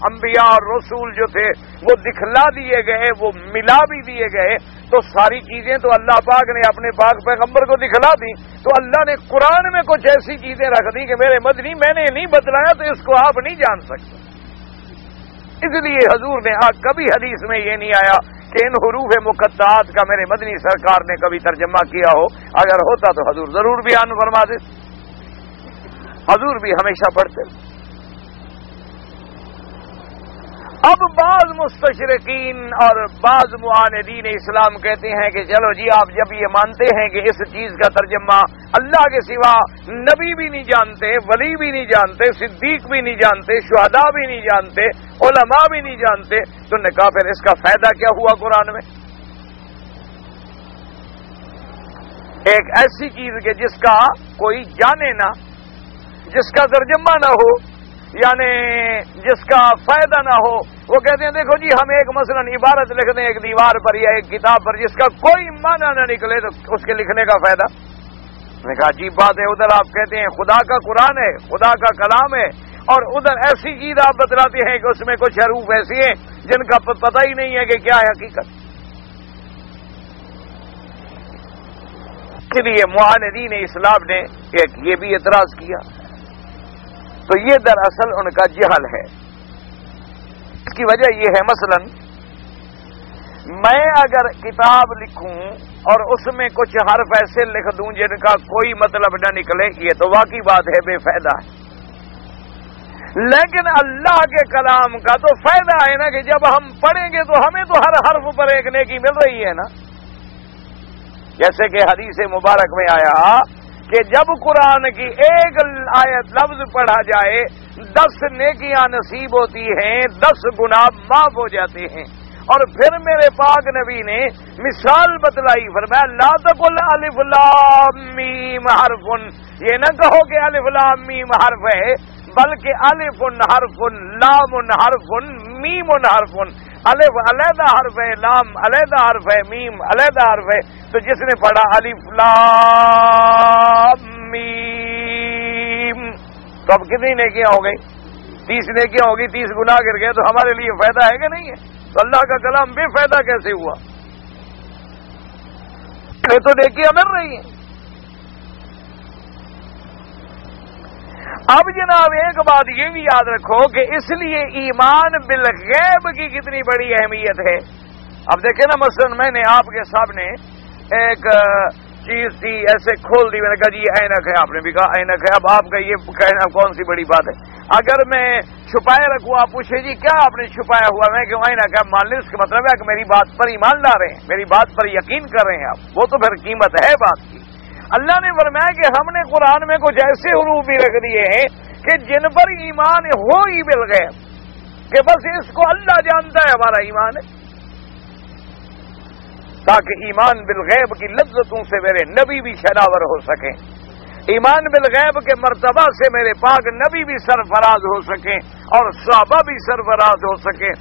انبیاء اور رسول جو تھے وہ دکھلا دیے گئے، وہ ملا بھی دیے گئے۔ تو ساری چیزیں تو اللہ پاک نے اپنے پاک پیغمبر کو دکھلا دی، تو اللہ نے قرآن میں کچھ ایسی چیزیں رکھ دی کہ میرے مدنی میں نے نہیں بتلایا تو اس کو آپ نہیں جان سکتے۔ اس لیے حضور نے کبھی حدیث میں یہ نہیں آیا کہ ان حروف مقطعات کا میرے مدنی سرکار نے کبھی ترجمہ کیا ہو، اگر ہوتا تو حضور ضرور بیان فرما دے، حضور بھی ہمیشہ پڑھتے۔ اب بعض مستشرقین اور بعض معاندین اسلام کہتے ہیں کہ چلو جی، آپ جب یہ مانتے ہیں کہ اس چیز کا ترجمہ اللہ کے سوا نبی بھی نہیں جانتے، ولی بھی نہیں جانتے، صدیق بھی نہیں جانتے، شہداء بھی نہیں جانتے، علماء بھی نہیں جانتے، تو نے کہا پھر اس کا فائدہ کیا ہوا قرآن میں؟ ایک ایسی چیز کہ جس کا کوئی جانے نہ، جس کا ترجمہ نہ ہو، یعنی جس کا فائدہ نہ ہو، وہ کہتے ہیں دیکھو جی، ہم ایک مثلا عبارت لکھ دیں ایک دیوار پر یا ایک کتاب پر، جس کا کوئی معنی نہ نکلے تو اس کے لکھنے کا فائدہ؟ میں نے کہا عجیب بات ہے، ادھر آپ کہتے ہیں خدا کا قرآن ہے، خدا کا کلام ہے، اور ادھر ایسی چیز آپ بتلاتے ہیں کہ اس میں کچھ حروف ایسی ہیں جن کا پتہ ہی نہیں ہے کہ کیا ہے حقیقت۔ اس لیے معاندین اسلام نے ایک یہ بھی اعتراض کیا، تو یہ دراصل ان کا جہل ہے۔ اس کی وجہ یہ ہے، مثلا میں اگر کتاب لکھوں اور اس میں کچھ حرف ایسے لکھ دوں جن کا کوئی مطلب نہ نکلے، یہ تو واقعی بات ہے، بے فائدہ ہے۔ لیکن اللہ کے کلام کا تو فائدہ ہے نا، کہ جب ہم پڑھیں گے تو ہمیں تو ہر حرف پر ایک نیکی مل رہی ہے نا۔ جیسے کہ حدیث مبارک میں آیا کہ جب قرآن کی ایک آیت لفظ پڑھا جائے 10 نیکیاں نصیب ہوتی ہیں، 10 گناہ معاف ہو جاتے ہیں۔ اور پھر میرے پاک نبی نے مثال بتلائی، فرمایا لا تقل الف لام میم حرف، یہ نہ کہو کہ الف لام میم حرف ہے، بلکہ الف حرف، لام حرف، میم حرف۔ الف علیحدہ حرف ہے، لام علیحدہ حرف ہے، میم علیحدہ حرف ہے۔ تو جس نے پڑھا الف لام میم، تو اب کتنی نیکیاں ہو گئی؟ 30 نیکیاں ہوگی، 30 گناہ گر گئے، تو ہمارے لیے فائدہ ہے کہ نہیں ہے؟ تو اللہ کا کلام بے فائدہ کیسے ہوا؟ یہ تو نیکیاں مل رہی ہیں۔ اب جناب ایک بات یہ بھی یاد رکھو کہ اس لیے ایمان بالغیب کی کتنی بڑی اہمیت ہے. اب دیکھیں نا، مثلا میں نے آپ کے سامنے ایک چیز تھی ایسے کھول دی، میں نے کہا جی یہ اینک ہے، آپ نے بھی کہا اینک ہے. اب آپ کا یہ کہنا کون سی بڑی بات ہے؟ اگر میں چھپائے رکھوں، آپ پوچھے جی کیا آپ نے چھپایا ہوا؟ میں کہوں اینک ہے، مان لیں اس کا مطلب ہے کہ میری بات پر ایمان لا رہے ہیں، میری بات پر یقین کر رہے ہیں آپ، وہ تو پھر قیمت ہے بات کی. اللہ نے فرمایا کہ ہم نے قرآن میں کچھ ایسے حروف بھی رکھ دیے ہیں کہ جن پر ایمان ہو ہی بالغیب، کہ بس اس کو اللہ جانتا ہے ہمارا ایمان ہے، تاکہ ایمان بالغیب کی لذتوں سے میرے نبی بھی شناور ہو سکیں، ایمان بالغیب کے مرتبہ سے میرے پاک نبی بھی سرفراز ہو سکیں اور صحابہ بھی سرفراز ہو سکیں.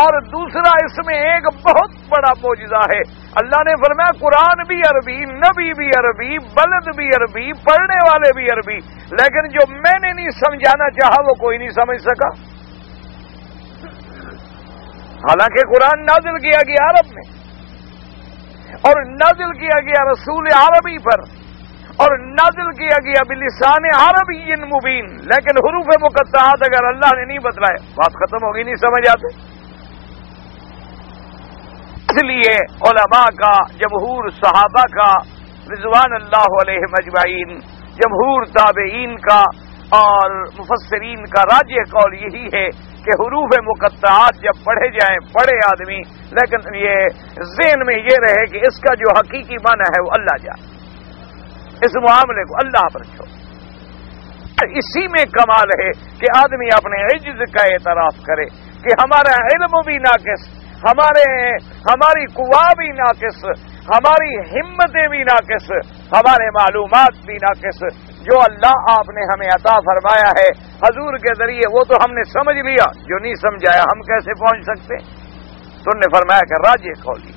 اور دوسرا اس میں ایک بہت بڑا معجزہ ہے. اللہ نے فرمایا قرآن بھی عربی، نبی بھی عربی، بلد بھی عربی، پڑھنے والے بھی عربی، لیکن جو میں نے نہیں سمجھانا چاہا وہ کوئی نہیں سمجھ سکا. حالانکہ قرآن نازل کیا گیا عرب میں، اور نازل کیا گیا رسول عربی پر، اور نازل کیا گیا بلسان عربی مبین، لیکن حروف مقطعات اگر اللہ نے نہیں بتلائے بات ختم ہوگی، نہیں سمجھ آتے. اس لیے علماء کا، جمہور صحابہ کا رضوان اللہ علیہم اجمعین، جمہور تابعین کا اور مفسرین کا راجح قول یہی ہے کہ حروف مقطعات جب پڑھے جائیں، پڑھے آدمی، لیکن یہ ذہن میں یہ رہے کہ اس کا جو حقیقی معنی ہے وہ اللہ جانے، اس معاملے کو اللہ پر چھوڑ. اسی میں کمال ہے کہ آدمی اپنے عجز کا اعتراف کرے کہ ہمارا علم بھی ناقص، ہماری قوا بھی ناقص، ہماری ہمتیں بھی ناقص، ہمارے معلومات بھی ناقص. جو اللہ آپ نے ہمیں عطا فرمایا ہے حضور کے ذریعے وہ تو ہم نے سمجھ لیا، جو نہیں سمجھایا ہم کیسے پہنچ سکتے؟ تو انہوں نے فرمایا کہ راجح قولی.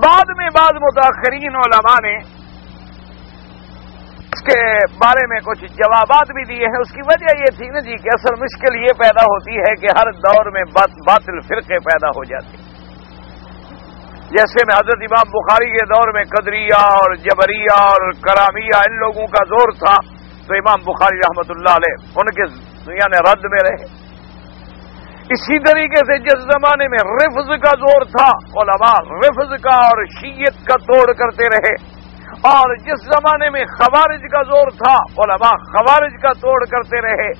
بعد میں بعض متاخرین علماء نے اس کے بارے میں کچھ جوابات بھی دیے ہیں. اس کی وجہ یہ تھی نا جی کہ اصل مشکل یہ پیدا ہوتی ہے کہ ہر دور میں باطل فرقے پیدا ہو جاتے ہیں. جیسے میں حضرت امام بخاری کے دور میں قدریہ اور جبریہ اور کرامیہ ان لوگوں کا زور تھا، تو امام بخاری رحمت اللہ علیہ ان کے یعنی رد میں رہے. اسی طریقے سے جس زمانے میں رفض کا زور تھا، علماء رفض کا اور شیعت کا توڑ کرتے رہے، اور جس زمانے میں خوارج کا زور تھا، علماء خوارج کا توڑ کرتے رہے.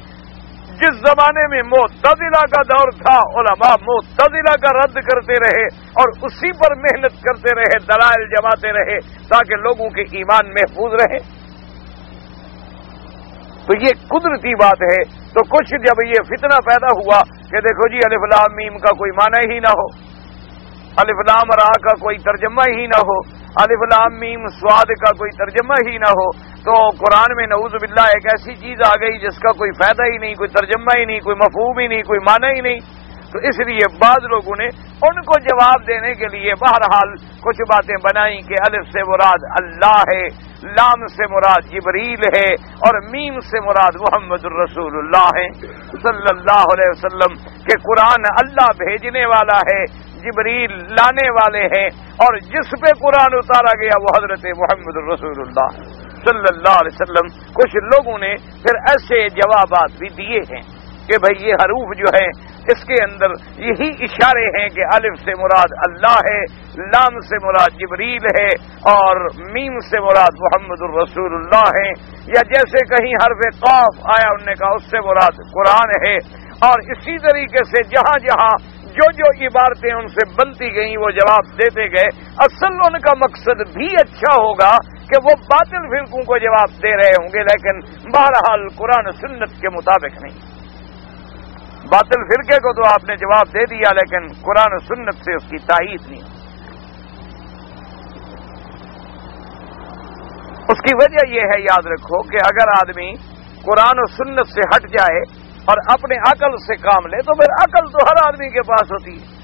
جس زمانے میں معتزلہ کا دور تھا، علماء معتزلہ کا رد کرتے رہے اور اسی پر محنت کرتے رہے، دلائل جماتے رہے تاکہ لوگوں کے ایمان محفوظ رہے. تو یہ قدرتی بات ہے. تو کچھ جب یہ فتنہ پیدا ہوا کہ دیکھو جی الف لام میم کا کوئی معنی ہی نہ ہو، الف لام را کا کوئی ترجمہ ہی نہ ہو، الف لام میم صاد کا کوئی ترجمہ ہی نہ ہو، تو قرآن میں نعوذ باللہ ایک ایسی چیز آ گئی جس کا کوئی فائدہ ہی نہیں، کوئی ترجمہ ہی نہیں، کوئی مفہوم ہی نہیں، کوئی معنی ہی نہیں. تو اس لیے بعض لوگوں نے ان کو جواب دینے کے لیے بہرحال کچھ باتیں بنائیں کہ الف سے مراد اللہ ہے، لام سے مراد جبریل ہے، اور میم سے مراد محمد الرسول اللہ ہے صلی اللہ علیہ وسلم، کہ قرآن اللہ بھیجنے والا ہے، جبریل لانے والے ہیں، اور جس پہ قرآن اتارا گیا وہ حضرت محمد الرسول اللہ صلی اللہ علیہ وسلم. کچھ لوگوں نے پھر ایسے جوابات بھی دیے ہیں کہ بھئی یہ حروف جو ہے اس کے اندر یہی اشارے ہیں کہ الف سے مراد اللہ ہے، لام سے مراد جبریل ہے، اور میم سے مراد محمد الرسول اللہ ہے. یا جیسے کہیں حرف قاف آیا انہوں نے کہا اس سے مراد قرآن ہے. اور اسی طریقے سے جہاں جہاں جو عبارتیں ان سے بنتی گئیں وہ جواب دیتے گئے. اصل ان کا مقصد بھی اچھا ہوگا کہ وہ باطل فرقوں کو جواب دے رہے ہوں گے، لیکن بہرحال قرآن سنت کے مطابق نہیں. باطل فرقے کو تو آپ نے جواب دے دیا لیکن قرآن و سنت سے اس کی تائید نہیں. اس کی وجہ یہ ہے، یاد رکھو کہ اگر آدمی قرآن و سنت سے ہٹ جائے اور اپنے عقل سے کام لے تو پھر عقل تو ہر آدمی کے پاس ہوتی ہے.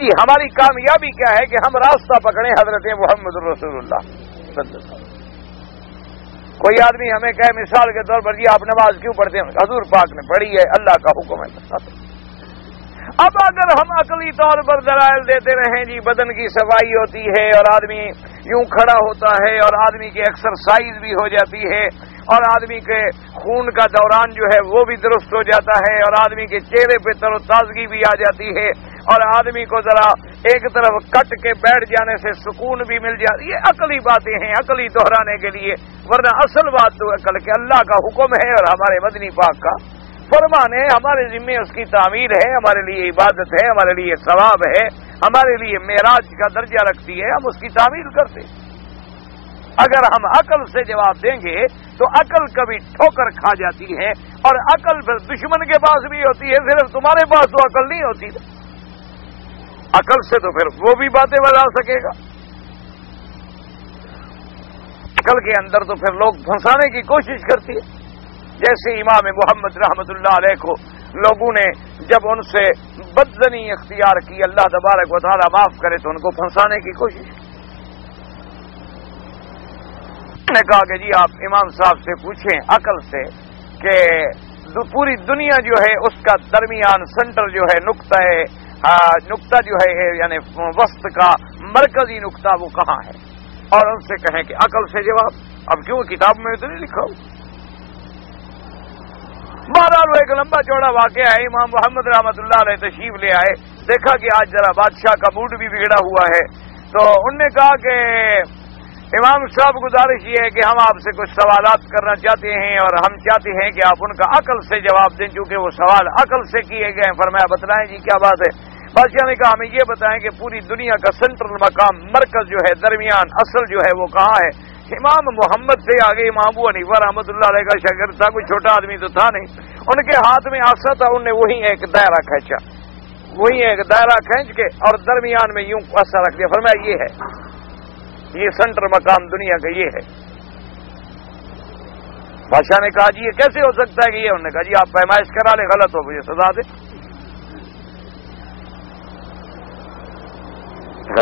جی ہماری کامیابی کیا ہے کہ ہم راستہ پکڑیں حضرت محمد رسول اللہ صلی اللہ علیہ وسلم. کوئی آدمی ہمیں کہے مثال کے طور پر جی آپ نماز کیوں پڑھتے ہیں؟ حضور پاک نے پڑھی ہے، اللہ کا حکم ہے. اب اگر ہم عقلی طور پر دلائل دیتے رہیں جی بدن کی صفائی ہوتی ہے اور آدمی یوں کھڑا ہوتا ہے اور آدمی کی ایکسرسائز بھی ہو جاتی ہے اور آدمی کے خون کا دوران جو ہے وہ بھی درست ہو جاتا ہے اور آدمی کے چہرے پہ تر و تازگی بھی آ جاتی ہے اور آدمی کو ذرا ایک طرف کٹ کے بیٹھ جانے سے سکون بھی مل جاتی ہے. عقلی باتیں ہیں, عقلی دہرانے کے لیے, ورنہ اصل بات تو عقل کہ اللہ کا حکم ہے اور ہمارے مدنی پاک کا فرمان ہے, ہمارے ذمے اس کی تعمیر ہے, ہمارے لیے عبادت ہے, ہمارے لیے ثواب ہے, ہمارے لیے معراج کا درجہ رکھتی ہے, ہم اس کی تعمیر کرتے. اگر ہم عقل سے جواب دیں گے تو عقل کبھی ٹھوکر کھا جاتی ہے اور عقل پھر دشمن کے پاس بھی ہوتی ہے, صرف تمہارے پاس تو عقل نہیں ہوتی. عقل سے تو پھر وہ بھی باتیں بتا سکے گا. عقل کے اندر تو پھر لوگ پھنسانے کی کوشش کرتی ہے. جیسے امام محمد رحمت اللہ علیہ کو لوگوں نے جب ان سے بدزنی اختیار کی, اللہ تبارک و تعالیٰ معاف کرے, تو ان کو پھنسانے کی کوشش کی. نے کہا کہ جی آپ امام صاحب سے پوچھیں عقل سے کہ پوری دنیا جو ہے اس کا درمیان سینٹر جو ہے نقطہ جو ہے یعنی وسط کا مرکزی نقطہ وہ کہاں ہے, اور ان سے کہیں کہ عقل سے جواب. اب کیوں کتاب میں تو نہیں لکھا ہو. بہرحال وہ ایک لمبا چوڑا واقعہ ہے. امام محمد رحمت اللہ علیہ تشریف لے آئے, دیکھا کہ آج ذرا بادشاہ کا موڈ بھی بگڑا ہوا ہے, تو انہوں نے کہا کہ امام صاحب گزارش یہ ہے کہ ہم آپ سے کچھ سوالات کرنا چاہتے ہیں اور ہم چاہتے ہیں کہ آپ ان کا عقل سے جواب دیں, چونکہ وہ سوال عقل سے کیے گئے ہیں. فرمایا بتلائیں جی کیا بات ہے. بادشاہ نے کہا ہمیں یہ بتائیں کہ پوری دنیا کا سینٹرل مقام, مرکز جو ہے, درمیان اصل جو ہے وہ کہاں ہے. امام محمد سے آگے امام ابو حنیفہ رحمۃ اللہ علیہ کا شاگرد تھا, کوئی چھوٹا آدمی تو تھا نہیں. ان کے ہاتھ میں آسا تھا, انہوں نے وہی ایک دائرہ کھینچا, وہی ایک دائرہ کھینچ کے اور درمیان میں یوں آسا رکھ دیا. فرمایا یہ ہے, یہ سینٹر مقام دنیا کا یہ ہے. بادشاہ نے کہا جی یہ کیسے ہو سکتا ہے کہ یہ. انہوں نے کہا جی آپ پیمائش کرا لیں, غلط ہو مجھے سزا دیں.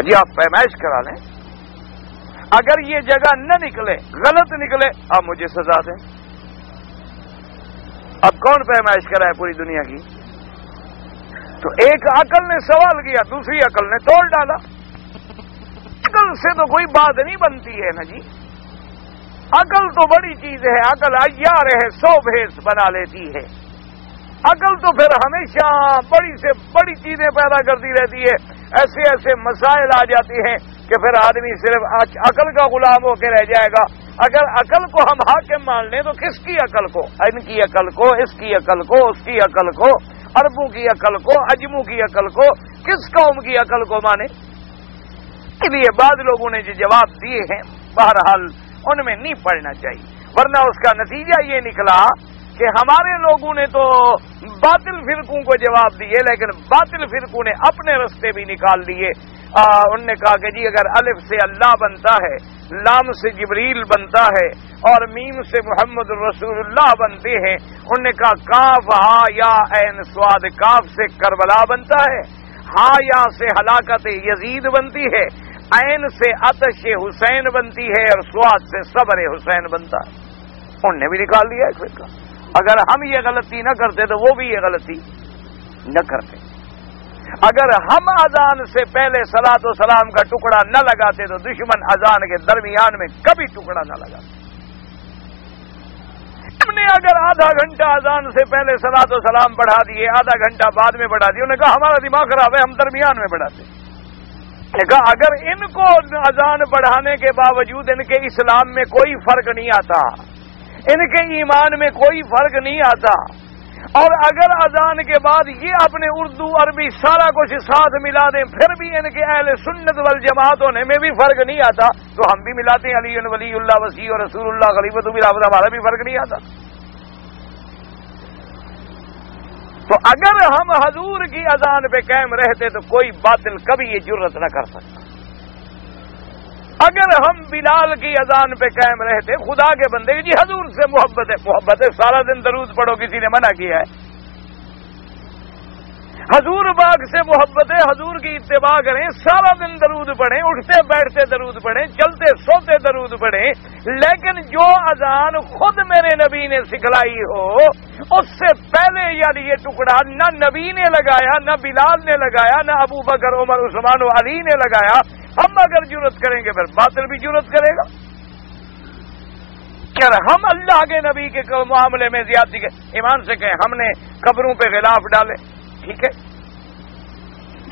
جی آپ پیمائش کرا لیں, اگر یہ جگہ نہ نکلے, غلط نکلے, آپ مجھے سزا دیں. اب کون پیمائش کرا ہے پوری دنیا کی؟ تو ایک عقل نے سوال کیا, دوسری عقل نے توڑ ڈالا. عقل سے تو کوئی بات نہیں بنتی ہے نا جی. عقل تو بڑی چیز ہے, عقل عیار ہے, 100 بھیس بنا لیتی ہے. عقل تو پھر ہمیشہ بڑی سے بڑی چیزیں پیدا کرتی رہتی ہے. ایسے ایسے مسائل آ جاتے ہیں کہ پھر آدمی صرف عقل کا غلام ہو کے رہ جائے گا. اگر عقل کو ہم حاکم مان لیں تو کس کی عقل کو؟ ان کی عقل کو, اس کی عقل کو, اس کی عقل کو, عربوں کی عقل کو, عجموں کی عقل کو, کس قوم کی عقل کو مانے؟ اس لیے بعض لوگوں نے جو جواب دیے ہیں بہرحال ان میں نہیں پڑنا چاہیے, ورنہ اس کا نتیجہ یہ نکلا کہ ہمارے لوگوں نے تو باطل فرقوں کو جواب دیے, لیکن باطل فرقوں نے اپنے رستے بھی نکال لیے. انہوں نے کہا کہ جی اگر الف سے اللہ بنتا ہے, لام سے جبریل بنتا ہے اور میم سے محمد رسول اللہ بنتے ہیں. انہوں نے کہا کاف ہا یا عین سواد, کاف سے کربلا بنتا ہے, ہا یا سے ہلاکت یزید بنتی ہے, عین سے آتش حسین بنتی ہے اور سواد سے صبر حسین بنتا ہے. انہوں نے بھی نکال لیا ایک فرقہ. اگر ہم یہ غلطی نہ کرتے تو وہ بھی یہ غلطی نہ کرتے. اگر ہم اذان سے پہلے صلاۃ و سلام کا ٹکڑا نہ لگاتے تو دشمن اذان کے درمیان میں کبھی ٹکڑا نہ لگاتے. ہم نے اگر آدھا گھنٹہ اذان سے پہلے صلاۃ و سلام بڑھا دیے, آدھا گھنٹہ بعد میں بڑھا دیے, انہوں نے کہا ہمارا دماغ خراب ہے, ہم درمیان میں بڑھاتے. کہا اگر ان کو اذان بڑھانے کے باوجود ان کے اسلام میں کوئی فرق نہیں آتا, ان کے ایمان میں کوئی فرق نہیں آتا, اور اگر اذان کے بعد یہ اپنے اردو عربی سارا کچھ ساتھ ملا دیں پھر بھی ان کے اہل سنت والجماعت ہونے میں بھی فرق نہیں آتا, تو ہم بھی ملاتے ہیں علی ولی اللہ وسیع اور رسول اللہ خلیفۃ بالآباد, ہمارا بھی فرق نہیں آتا. تو اگر ہم حضور کی اذان پہ قائم رہتے تو کوئی باطل کبھی یہ جرت نہ کر سکتا. اگر ہم بلال کی اذان پہ قائم رہتے, خدا کے بندے جی حضور سے محبت ہے, محبت ہے, سارا دن درود پڑھو, کسی نے منع کیا ہے. حضور پاک سے محبت ہے، حضور کی اتباع کریں، سارا دن درود پڑھیں، اٹھتے بیٹھتے درود پڑھیں، چلتے سوتے درود پڑھیں، لیکن جو اذان خود میرے نبی نے سکھلائی ہو اس سے پہلے یعنی یہ ٹکڑا نہ نبی نے لگایا، نہ بلال نے لگایا، نہ ابو بکر عمر عثمان و علی نے لگایا، ہم اگر جرت کریں گے پھر باطل بھی جرت کرے گا۔ کہ ہم اللہ کے نبی کے معاملے میں زیادتی کے ایمان سے کہیں ہم نے قبروں پہ غلاف ڈالے، ٹھیک ہے،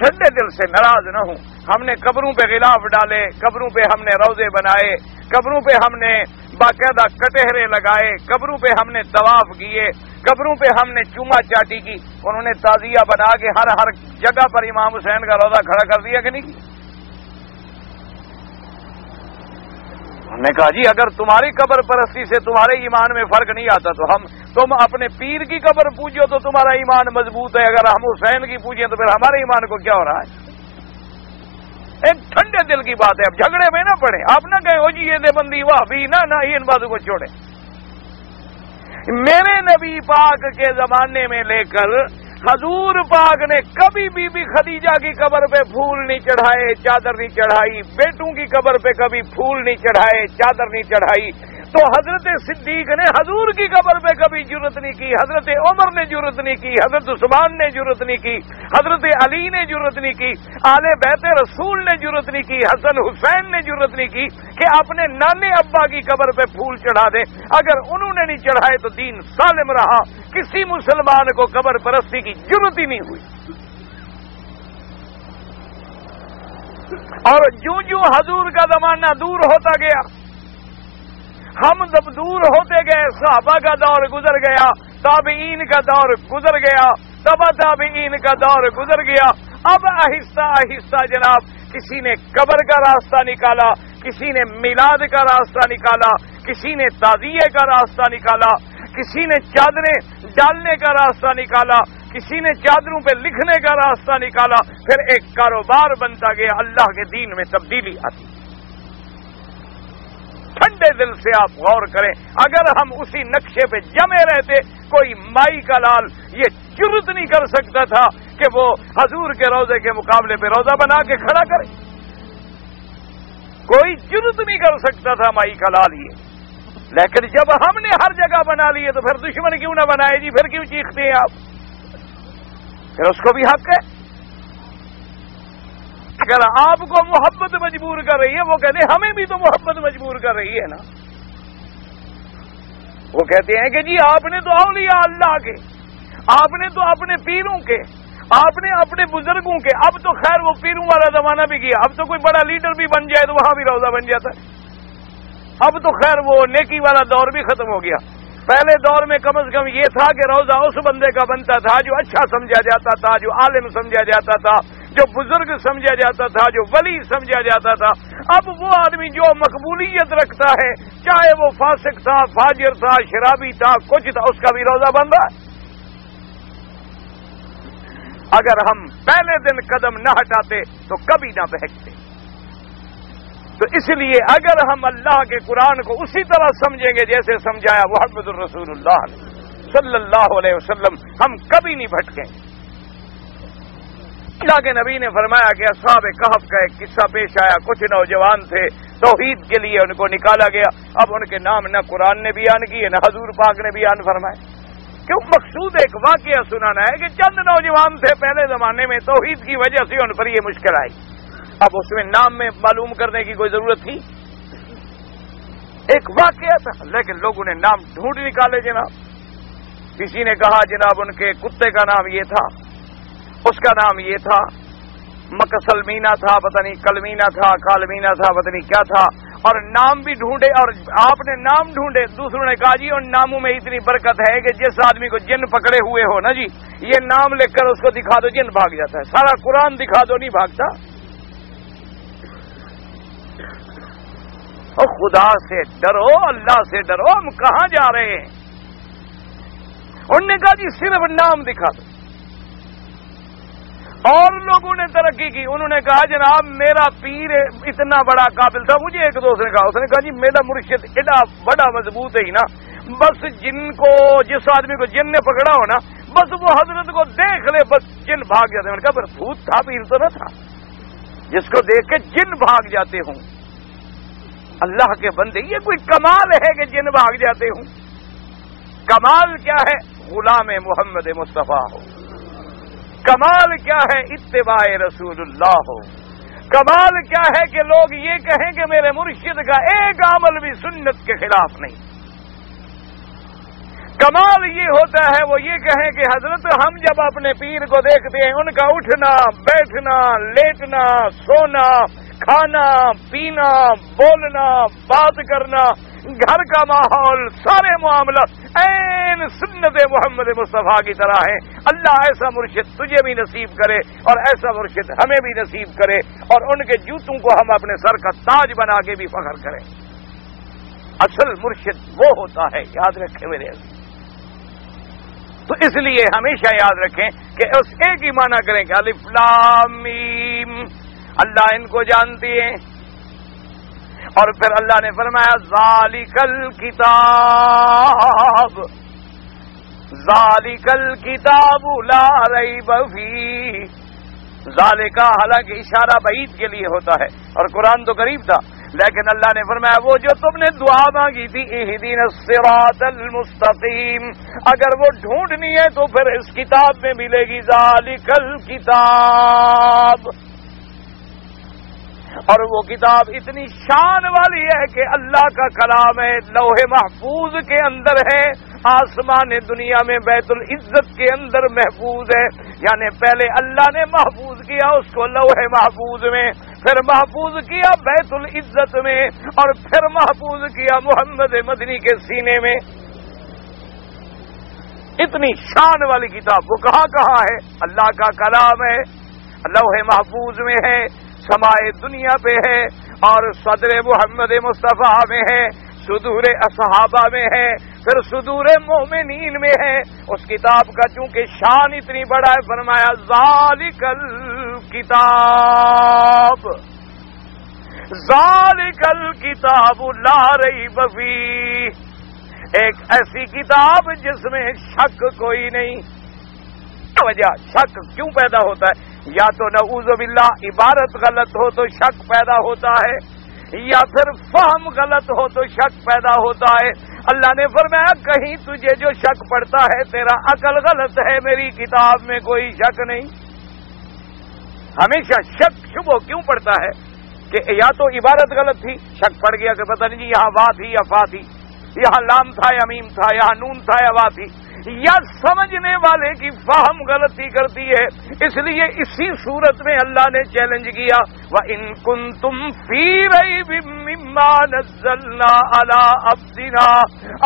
ٹھنڈے دل سے ناراض نہ ہوں، ہم نے قبروں پہ غلاف ڈالے، قبروں پہ ہم نے روزے بنائے، قبروں پہ ہم نے باقاعدہ کٹہرے لگائے، قبروں پہ ہم نے طواف کیے، قبروں پہ ہم نے چوما چاٹی کی، انہوں نے تعزیہ بنا کے ہر جگہ پر امام حسین کا روزہ کھڑا کر دیا کہ نہیں کیا؟ ہم نے کہا جی اگر تمہاری قبر پرستی سے تمہارے ایمان میں فرق نہیں آتا تو تم اپنے پیر کی قبر پوجو تو تمہارا ایمان مضبوط ہے، اگر ہم حسین کی پوجیں تو پھر ہمارے ایمان کو کیا ہو رہا ہے؟ ایک ٹھنڈے دل کی بات ہے، اب جھگڑے میں نہ پڑے، آپ نہ کہیں ہو جی یہ دیوبندی واہ بھی نہ ان باتوں کو چھوڑیں۔ میرے نبی پاک کے زمانے میں لے کر حضور پاک نے کبھی بی بی خدیجہ کی قبر پہ پھول نہیں چڑھائے، چادر نہیں چڑھائی، بیٹوں کی قبر پہ کبھی پھول نہیں چڑھائے، چادر نہیں چڑھائی، تو حضرت صدیق نے حضور کی قبر پہ کبھی جرت نہیں کی، حضرت عمر نے جرت نہیں کی، حضرت عثمان نے جرت نہیں کی، حضرت علی نے جرت نہیں کی، آل بیت رسول نے جرت نہیں کی، حسن حسین نے جرت نہیں کی کہ اپنے نانے ابا کی قبر پہ پھول چڑھا دیں۔ اگر انہوں نے نہیں چڑھائے تو دین سالم رہا، کسی مسلمان کو قبر پرستی کی جرت ہی نہیں ہوئی۔ اور جو حضور کا زمانہ دور ہوتا گیا، ہم جب دور ہوتے گئے، صحابہ کا دور گزر گیا، تابعین کا دور گزر گیا، تبع تابعین کا دور گزر گیا، اب آہستہ آہستہ جناب کسی نے قبر کا راستہ نکالا، کسی نے میلاد کا راستہ نکالا، کسی نے تعزیے کا راستہ نکالا، کسی نے چادریں ڈالنے کا راستہ نکالا، کسی نے چادروں پہ لکھنے کا راستہ نکالا، پھر ایک کاروبار بنتا گیا، اللہ کے دین میں تبدیلی آتی۔ ٹھنڈے دل سے آپ غور کریں، اگر ہم اسی نقشے پہ جمے رہتے، کوئی مائی کا لال یہ جرت نہیں کر سکتا تھا کہ وہ حضور کے روزے کے مقابلے پہ روزہ بنا کے کھڑا کرے، کوئی جرت نہیں کر سکتا تھا مائی کا لال یہ۔ لیکن جب ہم نے ہر جگہ بنا لیے تو پھر دشمن کیوں نہ بنائے جی، پھر کیوں چیختے ہیں آپ؟ پھر اس کو بھی حق ہے، اگر آپ کو محبت مجبور کر رہی ہے، وہ کہتے ہیں ہمیں بھی تو محبت مجبور کر رہی ہے نا۔ وہ کہتے ہیں کہ جی آپ نے تو اولیاء اللہ کے، آپ نے تو اپنے پیروں کے، آپ نے اپنے بزرگوں کے، اب تو خیر وہ پیروں والا زمانہ بھی گیا، اب تو کوئی بڑا لیڈر بھی بن جائے تو وہاں بھی روزہ بن جاتا ہے، اب تو خیر وہ نیکی والا دور بھی ختم ہو گیا۔ پہلے دور میں کم از کم یہ تھا کہ روزہ اس بندے کا بنتا تھا جو اچھا سمجھا جاتا تھا، جو عالم سمجھا جاتا تھا، جو بزرگ سمجھا جاتا تھا، جو ولی سمجھا جاتا تھا۔ اب وہ آدمی جو مقبولیت رکھتا ہے، چاہے وہ فاسق تھا، فاجر تھا، شرابی تھا، کچھ تھا، اس کا بھی روزہ بن رہا ہے۔ اگر ہم پہلے دن قدم نہ ہٹاتے تو کبھی نہ بہکتے۔ تو اس لیے اگر ہم اللہ کے قرآن کو اسی طرح سمجھیں گے جیسے سمجھایا محمد الرسول اللہ صلی اللہ علیہ وسلم، ہم کبھی نہیں بھٹکیں۔ اللہ کے نبی نے فرمایا کہ اصحاب کہف کا ایک قصہ پیش آیا، کچھ نوجوان تھے، توحید کے لیے ان کو نکالا گیا، اب ان کے نام نہ قرآن نے بیان کیے نہ حضور پاک نے بیان فرمائے، کیوں؟ مقصود ایک واقعہ سنانا ہے کہ چند نوجوان تھے پہلے زمانے میں، توحید کی وجہ سے ان پر یہ مشکل آئی، اب اس میں نام میں معلوم کرنے کی کوئی ضرورت تھی؟ ایک واقعہ تھا، لیکن لوگوں نے نام ڈھونڈ نکالے جناب۔ کسی نے کہا جناب ان کے کتے کا نام یہ تھا، اس کا نام یہ تھا، مکسلمینا تھا، پتہ نہیں کلمینا تھا، کالمینا تھا، پتہ نہیں کیا تھا، اور نام بھی ڈھونڈے، اور آپ نے نام ڈھونڈے، دوسروں نے کہا جی ان ناموں میں اتنی برکت ہے کہ جس آدمی کو جن پکڑے ہوئے ہو نا جی، یہ نام لکھ کر اس کو دکھا دو جن بھاگ جاتا ہے، سارا قرآن دکھا دو نہیں بھاگتا۔ اور خدا سے ڈرو، اللہ سے ڈرو، ہم کہاں جا رہے ہیں؟ انہوں نے کہا جی صرف نام دکھا دو، اور لوگوں نے ترقی کی، انہوں نے کہا جناب میرا پیر اتنا بڑا قابل تھا، مجھے ایک دوست نے کہا، اس نے کہا جی میرا مرشد اتنا بڑا مضبوط ہے ہی نا، بس جن کو، جس آدمی کو جن نے پکڑا ہو نا، بس وہ حضرت کو دیکھ لے بس جن بھاگ جاتے ہیں. میں نے کہا پر بھوت تھا پیر تو نہ تھا جس کو دیکھ کے جن بھاگ جاتے ہوں. اللہ کے بندے یہ کوئی کمال ہے کہ جن بھاگ جاتے ہوں؟ کمال کیا ہے؟ غلام محمد مصطفیٰ ہو. کمال کیا ہے؟ اتباع رسول اللہ ہو. کمال کیا ہے کہ لوگ یہ کہیں کہ میرے مرشد کا ایک عمل بھی سنت کے خلاف نہیں. کمال یہ ہوتا ہے وہ یہ کہیں کہ حضرت ہم جب اپنے پیر کو دیکھتے ہیں ان کا اٹھنا بیٹھنا لیٹنا سونا کھانا پینا بولنا بات کرنا گھر کا ماحول سارے معاملات عین سنت محمد مصطفیٰ کی طرح ہیں. اللہ ایسا مرشد تجھے بھی نصیب کرے اور ایسا مرشد ہمیں بھی نصیب کرے اور ان کے جوتوں کو ہم اپنے سر کا تاج بنا کے بھی فخر کریں. اصل مرشد وہ ہوتا ہے، یاد رکھے میرے عزیز. تو اس لیے ہمیشہ یاد رکھیں کہ اس ایک ہی معنی کریں کہ الف لام میم، اللہ ان کو جانتی ہے. اور پھر اللہ نے فرمایا ذالک الکتاب، ذالک الکتاب لا ریب فیہ. ذالکہ حالانکہ اشارہ بعید کے لیے ہوتا ہے اور قرآن تو قریب تھا، لیکن اللہ نے فرمایا وہ جو تم نے دعا مانگی تھی اہدینا الصراط المستقیم، اگر وہ ڈھونڈنی ہے تو پھر اس کتاب میں ملے گی. ذالک الکتاب، اور وہ کتاب اتنی شان والی ہے کہ اللہ کا کلام ہے، لوح محفوظ کے اندر ہے، آسمان دنیا میں بیت العزت کے اندر محفوظ ہے. یعنی پہلے اللہ نے محفوظ کیا اس کو لوح محفوظ میں، پھر محفوظ کیا بیت العزت میں، اور پھر محفوظ کیا محمد مدنی کے سینے میں. اتنی شان والی کتاب وہ کہاں کہاں ہے؟ اللہ کا کلام ہے، لوح محفوظ میں ہے، سمائے دنیا پہ ہے، اور صدر محمد مصطفیٰ میں ہے، صدور اصحابہ میں ہے، پھر صدور مومنین میں ہے. اس کتاب کا چونکہ شان اتنی بڑا ہے فرمایا ذالک الکتاب، ذالک الکتاب لا ریب فیہ، ایک ایسی کتاب جس میں شک کوئی نہیں. وجہ شک کیوں پیدا ہوتا ہے؟ یا تو نعوذ باللہ عبارت غلط ہو تو شک پیدا ہوتا ہے، یا پھر فہم غلط ہو تو شک پیدا ہوتا ہے. اللہ نے فرمایا کہیں تجھے جو شک پڑتا ہے تیرا عقل غلط ہے، میری کتاب میں کوئی شک نہیں. ہمیشہ شک شبہ کیوں پڑتا ہے کہ یا تو عبارت غلط تھی، شک پڑ گیا کہ پتہ نہیں جی یہاں وا تھی یا فا تھی، یہاں لام تھا یا میم تھا، یہاں نون تھا یا وا تھی، یا سمجھنے والے کی فہم غلطی کرتی ہے. اس لیے اسی صورت میں اللہ نے چیلنج کیا وَإِن كُنتُمْ فِي رَيْبٍ مِّمَّا نَزَّلْنَا عَلَىٰ عَبْدِنَا،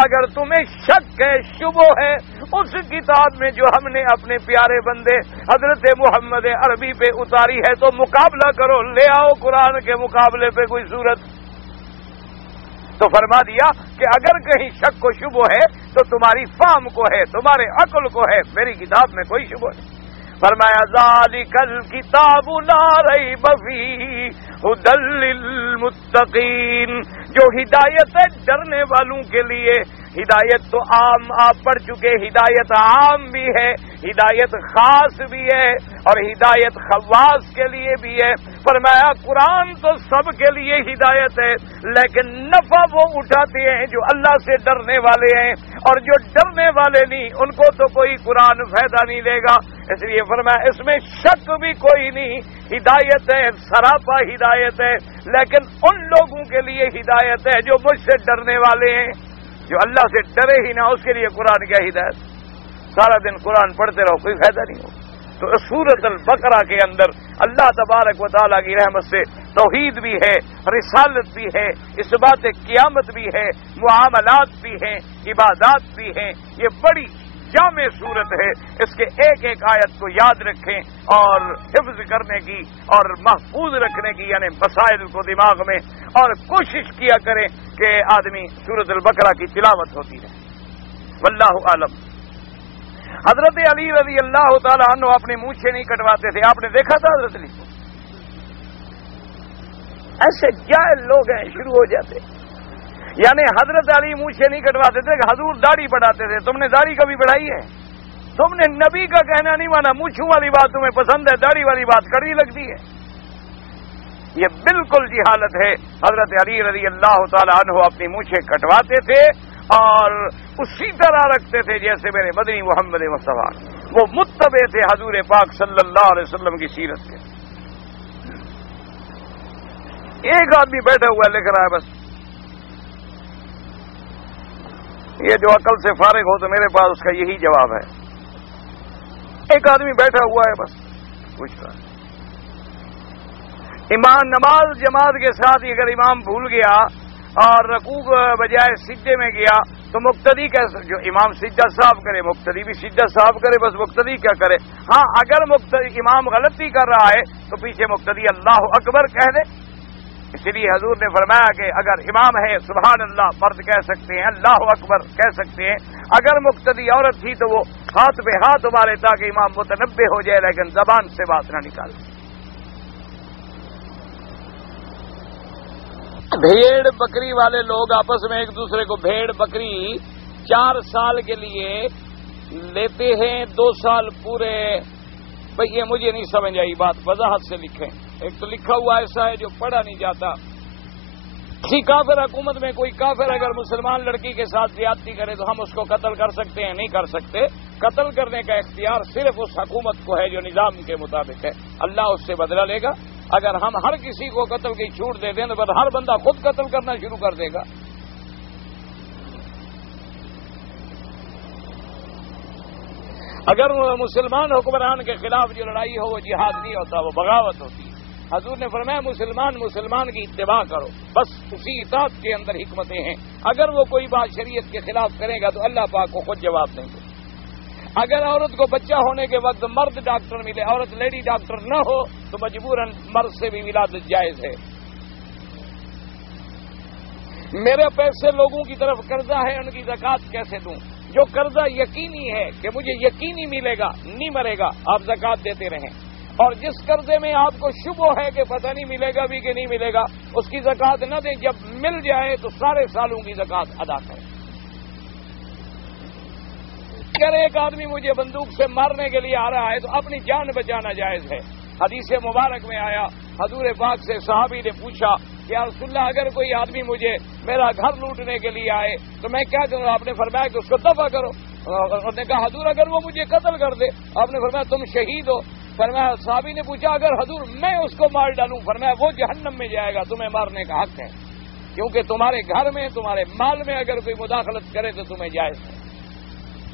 اگر تمہیں شک ہے شبہ ہے اس کتاب میں جو ہم نے اپنے پیارے بندے حضرت محمد عربی پہ اتاری ہے تو مقابلہ کرو، لے آؤ قرآن کے مقابلے پہ کوئی صورت. تو فرما دیا کہ اگر کہیں شک و شبہ ہے تو تمہاری فہم کو ہے، تمہارے عقل کو ہے، میری کتاب میں کوئی شبہ نہیں. فرمایا ذالک الکتاب لا ریب فیہ ھدی للمتقین، جو ہدایت ہے ڈرنے والوں کے لیے. ہدایت تو عام آپ پڑھ چکے، ہدایت عام بھی ہے، ہدایت خاص بھی ہے، اور ہدایت خواص کے لیے بھی ہے. فرمایا قرآن تو سب کے لیے ہدایت ہے، لیکن نفع وہ اٹھاتے ہیں جو اللہ سے ڈرنے والے ہیں، اور جو ڈرنے والے نہیں ان کو تو کوئی قرآن فائدہ نہیں دے گا. اس لیے فرمایا اس میں شک بھی کوئی نہیں، ہدایت ہے، سراپا ہدایت ہے، لیکن ان لوگوں کے لیے ہدایت ہے جو مجھ سے ڈرنے والے ہیں. جو اللہ سے ڈرے ہی نہ اس کے لیے قرآن کیا ہدایت؟ سارا دن قرآن پڑھتے رہو کوئی فائدہ نہیں ہوگا. تو سورۃ البقرہ کے اندر اللہ تبارک و تعالیٰ کی رحمت سے توحید بھی ہے، رسالت بھی ہے، اثبات قیامت بھی ہے، معاملات بھی ہیں، عبادات بھی ہیں. یہ بڑی جامع صورت ہے. اس کے ایک ایک آیت کو یاد رکھیں اور حفظ کرنے کی اور محفوظ رکھنے کی، یعنی مسائل کو دماغ میں، اور کوشش کیا کریں کہ آدمی سورۃ البقرہ کی تلاوت ہوتی رہے. واللہ عالم. حضرت علی رضی اللہ تعالیٰ عنہ اپنے مونچھیں نہیں کٹواتے تھے. آپ نے دیکھا تھا حضرت علی کو؟ ایسے جاہل لوگ ہیں شروع ہو جاتے. یعنی حضرت علی مونچھیں نہیں کٹواتے تھے، حضور داڑھی بڑھاتے تھے. تم نے داڑھی کبھی بڑھائی ہے؟ تم نے نبی کا کہنا نہیں مانا، مونچھوں والی بات تمہیں پسند ہے، داڑھی والی بات کڑوی لگتی ہے۔ یہ بالکل جہالت ہے۔ حضرت علی رضی اللہ تعالی عنہ اپنی مونچھیں کٹواتے تھے اور اسی طرح رکھتے تھے جیسے میرے مدنی محمد مصطفیٰ، وہ متبع تھے حضور پاک صلی اللہ علیہ وسلم کی سیرت کے۔ ایک آدمی بیٹھا ہوا لکھ رہا ہے، بس یہ جو عقل سے فارغ ہو تو میرے پاس اس کا یہی جواب ہے۔ ایک آدمی بیٹھا ہوا ہے، بس پوچھ رہا ہے امام نماز جماعت کے ساتھ اگر امام بھول گیا اور رکوع بجائے سجدے میں گیا تو مقتدی کیسے؟ جو امام سجدہ صاف کرے مقتدی بھی سجدہ صاف کرے، بس مقتدی کیا کرے؟ ہاں اگر امام غلطی کر رہا ہے تو پیچھے مقتدی اللہ اکبر کہہ دے۔ اس لیے حضور نے فرمایا کہ اگر امام ہے سبحان اللہ مرد کہہ سکتے ہیں، اللہ اکبر کہہ سکتے ہیں، اگر مقتدی عورت تھی تو وہ ہاتھ پہ ہاتھ مارے تاکہ امام متنبہ ہو جائے، لیکن زبان سے بات نہ نکالے۔ بھیڑ بکری والے لوگ آپس میں ایک دوسرے کو بھیڑ بکری 4 سال کے لیے لیتے ہیں، 2 سال پورے۔ بھئی یہ مجھے نہیں سمجھ آئی بات، وضاحت سے لکھیں۔ ایک تو لکھا ہوا ایسا ہے جو پڑھا نہیں جاتا۔ کسی کافر حکومت میں کوئی کافر اگر مسلمان لڑکی کے ساتھ زیادتی کرے تو ہم اس کو قتل کر سکتے ہیں؟ نہیں کر سکتے۔ قتل کرنے کا اختیار صرف اس حکومت کو ہے جو نظام کے مطابق ہے، اللہ اس سے بدلہ لے گا۔ اگر ہم ہر کسی کو قتل کی چھوٹ دے دیں تو ہر بندہ خود قتل کرنا شروع کر دے گا۔ اگر مسلمان حکمران کے خلاف جو لڑائی ہو وہ جہاد نہیں ہوتا، وہ بغاوت ہوتی ہے۔ حضور نے فرمایا مسلمان کی اتباع کرو، بس اسی اطاعت کے اندر حکمتیں ہیں۔ اگر وہ کوئی بات شریعت کے خلاف کرے گا تو اللہ پاک کو خود جواب دیں گے۔ اگر عورت کو بچہ ہونے کے وقت مرد ڈاکٹر ملے، عورت لیڈی ڈاکٹر نہ ہو تو مجبوراً مرد سے بھی ولادت جائز ہے۔ میرے پیسے لوگوں کی طرف قرضہ ہے، ان کی زکوٰۃ کیسے دوں؟ جو قرضہ یقینی ہے کہ مجھے یقینی ملے گا، نہیں مرے گا، آپ زکوٰۃ دیتے رہیں، اور جس قرضے میں آپ کو شبہ ہے کہ پتہ نہیں ملے گا بھی کہ نہیں ملے گا، اس کی زکوٰۃ نہ دیں، جب مل جائے تو سارے سالوں کی زکوٰۃ ادا کریں۔ اگر ایک آدمی مجھے بندوق سے مارنے کے لیے آ رہا ہے تو اپنی جان بچانا جائز ہے۔ حدیث مبارک میں آیا، حضور پاک سے صحابی نے پوچھا کہ یا رسول اللہ اگر کوئی آدمی مجھے میرا گھر لوٹنے کے لیے آئے تو میں کیا کروں؟ آپ نے فرمایا کہ اس کو دفع کرو۔ انہوں نے کہا حضور اگر وہ مجھے قتل کر دے؟ آپ نے فرمایا تم شہید ہو۔ فرمایا صحابی نے پوچھا اگر حضور میں اس کو مار ڈالوں؟ فرمایا وہ جہنم میں جائے گا، تمہیں مارنے کا حق ہے، کیونکہ تمہارے گھر میں تمہارے مال میں اگر کوئی مداخلت کرے تو تمہیں جائز ہے۔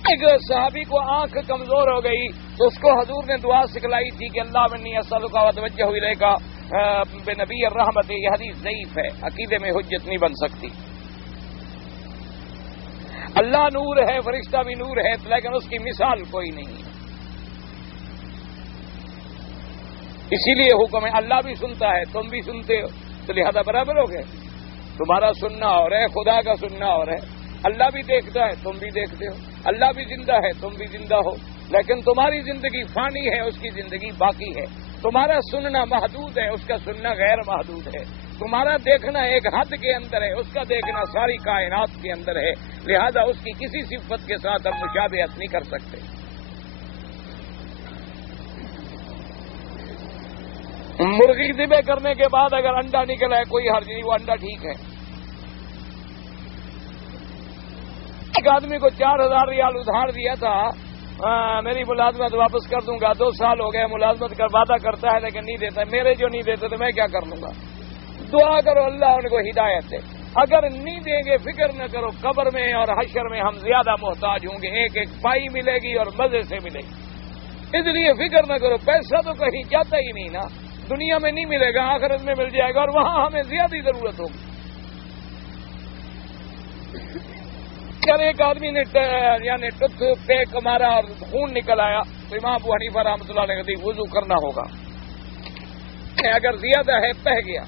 ایک صحابی کو آنکھ کمزور ہو گئی تو اس کو حضور نے دعا سکھلائی تھی کہ اللہ منی اسألک وتوجہ الیک بنبی الرحمت۔ یہ حدیث ضعیف ہے، عقیدے میں حجت نہیں بن سکتی۔ اللہ نور ہے، فرشتہ بھی نور ہے، لیکن اس کی مثال کوئی نہیں ہے۔ اسی لیے حکم ہے، اللہ بھی سنتا ہے، تم بھی سنتے ہو، تو لہذا برابر ہو گئے۔ تمہارا سننا اور ہے، خدا کا سننا اور ہے۔ اللہ بھی دیکھتا ہے، تم بھی دیکھتے ہو، اللہ بھی زندہ ہے، تم بھی زندہ ہو، لیکن تمہاری زندگی فانی ہے، اس کی زندگی باقی ہے۔ تمہارا سننا محدود ہے، اس کا سننا غیر محدود ہے۔ تمہارا دیکھنا ایک حد کے اندر ہے، اس کا دیکھنا ساری کائنات کے اندر ہے، لہذا اس کی کسی صفت کے ساتھ ہم مشابہت نہیں کر سکتے۔ مرغی ذبح کرنے کے بعد اگر انڈا نکلا ہے کوئی حرج نہیں، وہ انڈا ٹھیک ہے۔ ایک آدمی کو 4000 ریال ادھار دیا تھا، میری ملازمت واپس کر دوں گا، 2 سال ہو گئے ملازمت کر وعدہ کرتا ہے لیکن نہیں دیتا، میرے جو نہیں دیتے تو میں کیا کر لوں گا؟ دعا کرو اللہ ان کو ہدایت دے۔ اگر نہیں دیں گے فکر نہ کرو، قبر میں اور حشر میں ہم زیادہ محتاج ہوں گے، ایک ایک پائی ملے گی اور مزے سے ملے گی، اس لیے فکر نہ کرو۔ پیسہ تو کہیں جاتا ہی نہیں نا، دنیا میں نہیں ملے گا، آخرت میں مل جائے گا، اور وہاں ہمیں زیادہ ضرورت ہوگی۔ اگر ایک آدمی نے یعنی ٹوتھ پیک مارا اور خون نکل آیا تو امام ابو حنیفہ رحمۃ اللہ علیہ کہتے وضو کرنا ہوگا۔ اگر زیادہ ہے بہہ گیا،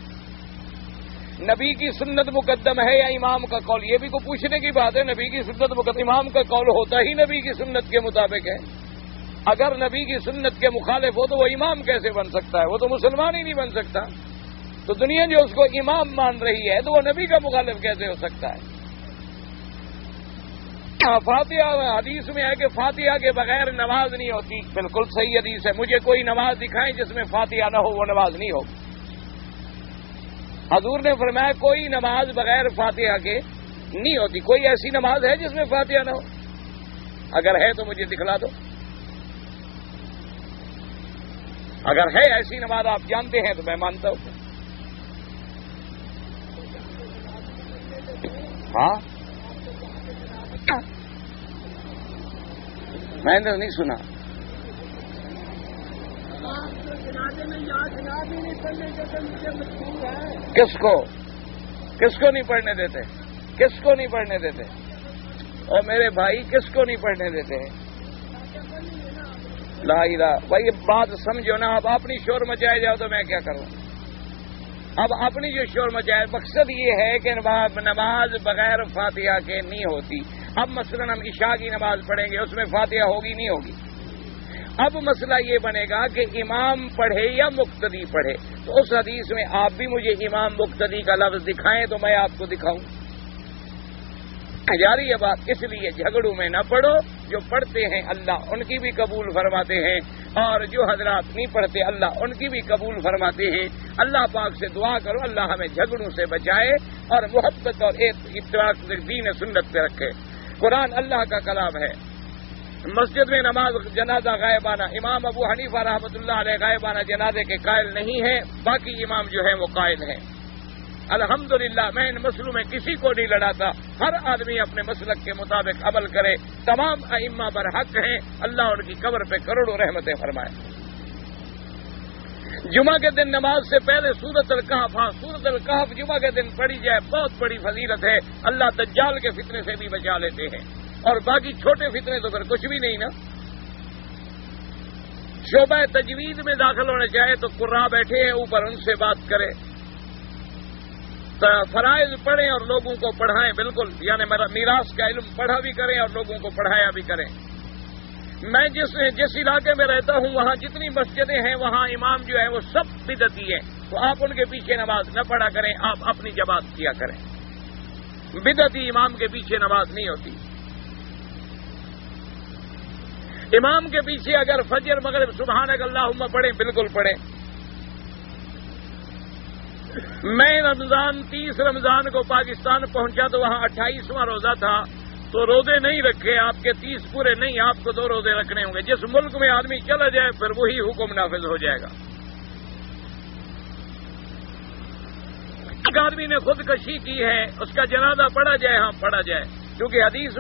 نبی کی سنت مقدم ہے یا امام کا قول؟ یہ بھی کو پوچھنے کی بات ہے۔ نبی کی سنت مقدم، امام کا قول ہوتا ہی نبی کی سنت کے مطابق ہے۔ اگر نبی کی سنت کے مخالف ہو تو وہ امام کیسے بن سکتا ہے؟ وہ تو مسلمان ہی نہیں بن سکتا۔ تو دنیا جو اس کو امام مان رہی ہے تو وہ نبی کا مخالف کیسے ہو سکتا ہے؟ فاتحہ حدیث میں ہے کہ فاتحہ کے بغیر نماز نہیں ہوتی. بالکل صحیح حدیث ہے. مجھے کوئی نماز دکھائیں جس میں فاتحہ نہ ہو، وہ نماز نہیں ہو. حضور نے فرمایا کوئی نماز بغیر فاتحہ کے نہیں ہوتی. کوئی ایسی نماز ہے جس میں فاتحہ نہ ہو؟ اگر ہے تو مجھے دکھلا دو. اگر ہے ایسی نماز آپ جانتے ہیں تو میں مانتا ہوں. ہاں میں نے نہیں سنا. کس کو نہیں پڑھنے دیتے؟ کس کو نہیں پڑھنے دیتے؟ اور میرے بھائی کس کو نہیں پڑھنے دیتے ہیں؟ لا الہ. بھائی بات سمجھو نا. اب اپنی شور مچائے جاؤ تو میں کیا کروں؟ اب اپنی جو شور مچائے، مقصد یہ ہے کہ نماز بغیر فاتحہ کے نہیں ہوتی. اب مثلا ہم عشاء کی نماز پڑھیں گے، اس میں فاتحہ ہوگی نہیں ہوگی؟ اب مسئلہ یہ بنے گا کہ امام پڑھے یا مقتدی پڑھے. تو اس حدیث میں آپ بھی مجھے امام مقتدی کا لفظ دکھائیں تو میں آپ کو دکھاؤں. جاری ہے بات. اس لیے جھگڑوں میں نہ پڑو. جو پڑھتے ہیں اللہ ان کی بھی قبول فرماتے ہیں، اور جو حضرات نہیں پڑھتے اللہ ان کی بھی قبول فرماتے ہیں. اللہ پاک سے دعا کرو اللہ ہمیں جھگڑوں سے بچائے اور محبت اور اتفاق دین سنت پہ رکھے. قرآن اللہ کا کلام ہے. مسجد میں نماز جنازہ غائبانہ، امام ابو حنیفہ رحمۃ اللہ علیہ غائبانہ جنازے کے قائل نہیں ہیں، باقی امام جو ہیں وہ قائل ہیں. الحمدللہ میں ان مسئلوں میں کسی کو نہیں لڑاتا. ہر آدمی اپنے مسلک کے مطابق عمل کرے. تمام ائمہ برحق ہیں. اللہ ان کی قبر پہ کروڑوں رحمتیں فرمائے. جمعہ کے دن نماز سے پہلے سورۃ الکہف، سورۃ الکہف جمعہ کے دن پڑھی جائے بہت بڑی فضیلت ہے. اللہ دجال کے فتنے سے بھی بچا لیتے ہیں. اور باقی چھوٹے فتنے تو پھر کچھ بھی نہیں نا. شعبہ تجوید میں داخل ہونا چاہے تو قراء بیٹھے ہیں اوپر، ان سے بات کرے. فرائض پڑھیں اور لوگوں کو پڑھائیں. بالکل، یعنی میرا میراث کا علم پڑھا بھی کریں اور لوگوں کو پڑھایا بھی کریں. میں جس علاقے میں رہتا ہوں وہاں جتنی مسجدیں ہیں وہاں امام جو ہیں وہ سب بدعتی ہیں. تو آپ ان کے پیچھے نماز نہ پڑھا کریں، آپ اپنی جماعت کیا کریں. بدعتی امام کے پیچھے نماز نہیں ہوتی. امام کے پیچھے اگر فجر مغرب سبحانک اللہم پڑھیں بالکل پڑھیں. میں رمضان 30 رمضان کو پاکستان پہنچا تو وہاں 28واں روزہ تھا. تو روزے نہیں رکھے. آپ کے 30 پورے نہیں، آپ کو 2 روزے رکھنے ہوں گے. جس ملک میں آدمی چلا جائے پھر وہی حکم نافذ ہو جائے گا. ایک آدمی نے خودکشی کی ہے، اس کا جنازہ پڑھا جائے. ہاں پڑھا جائے، کیونکہ حدیث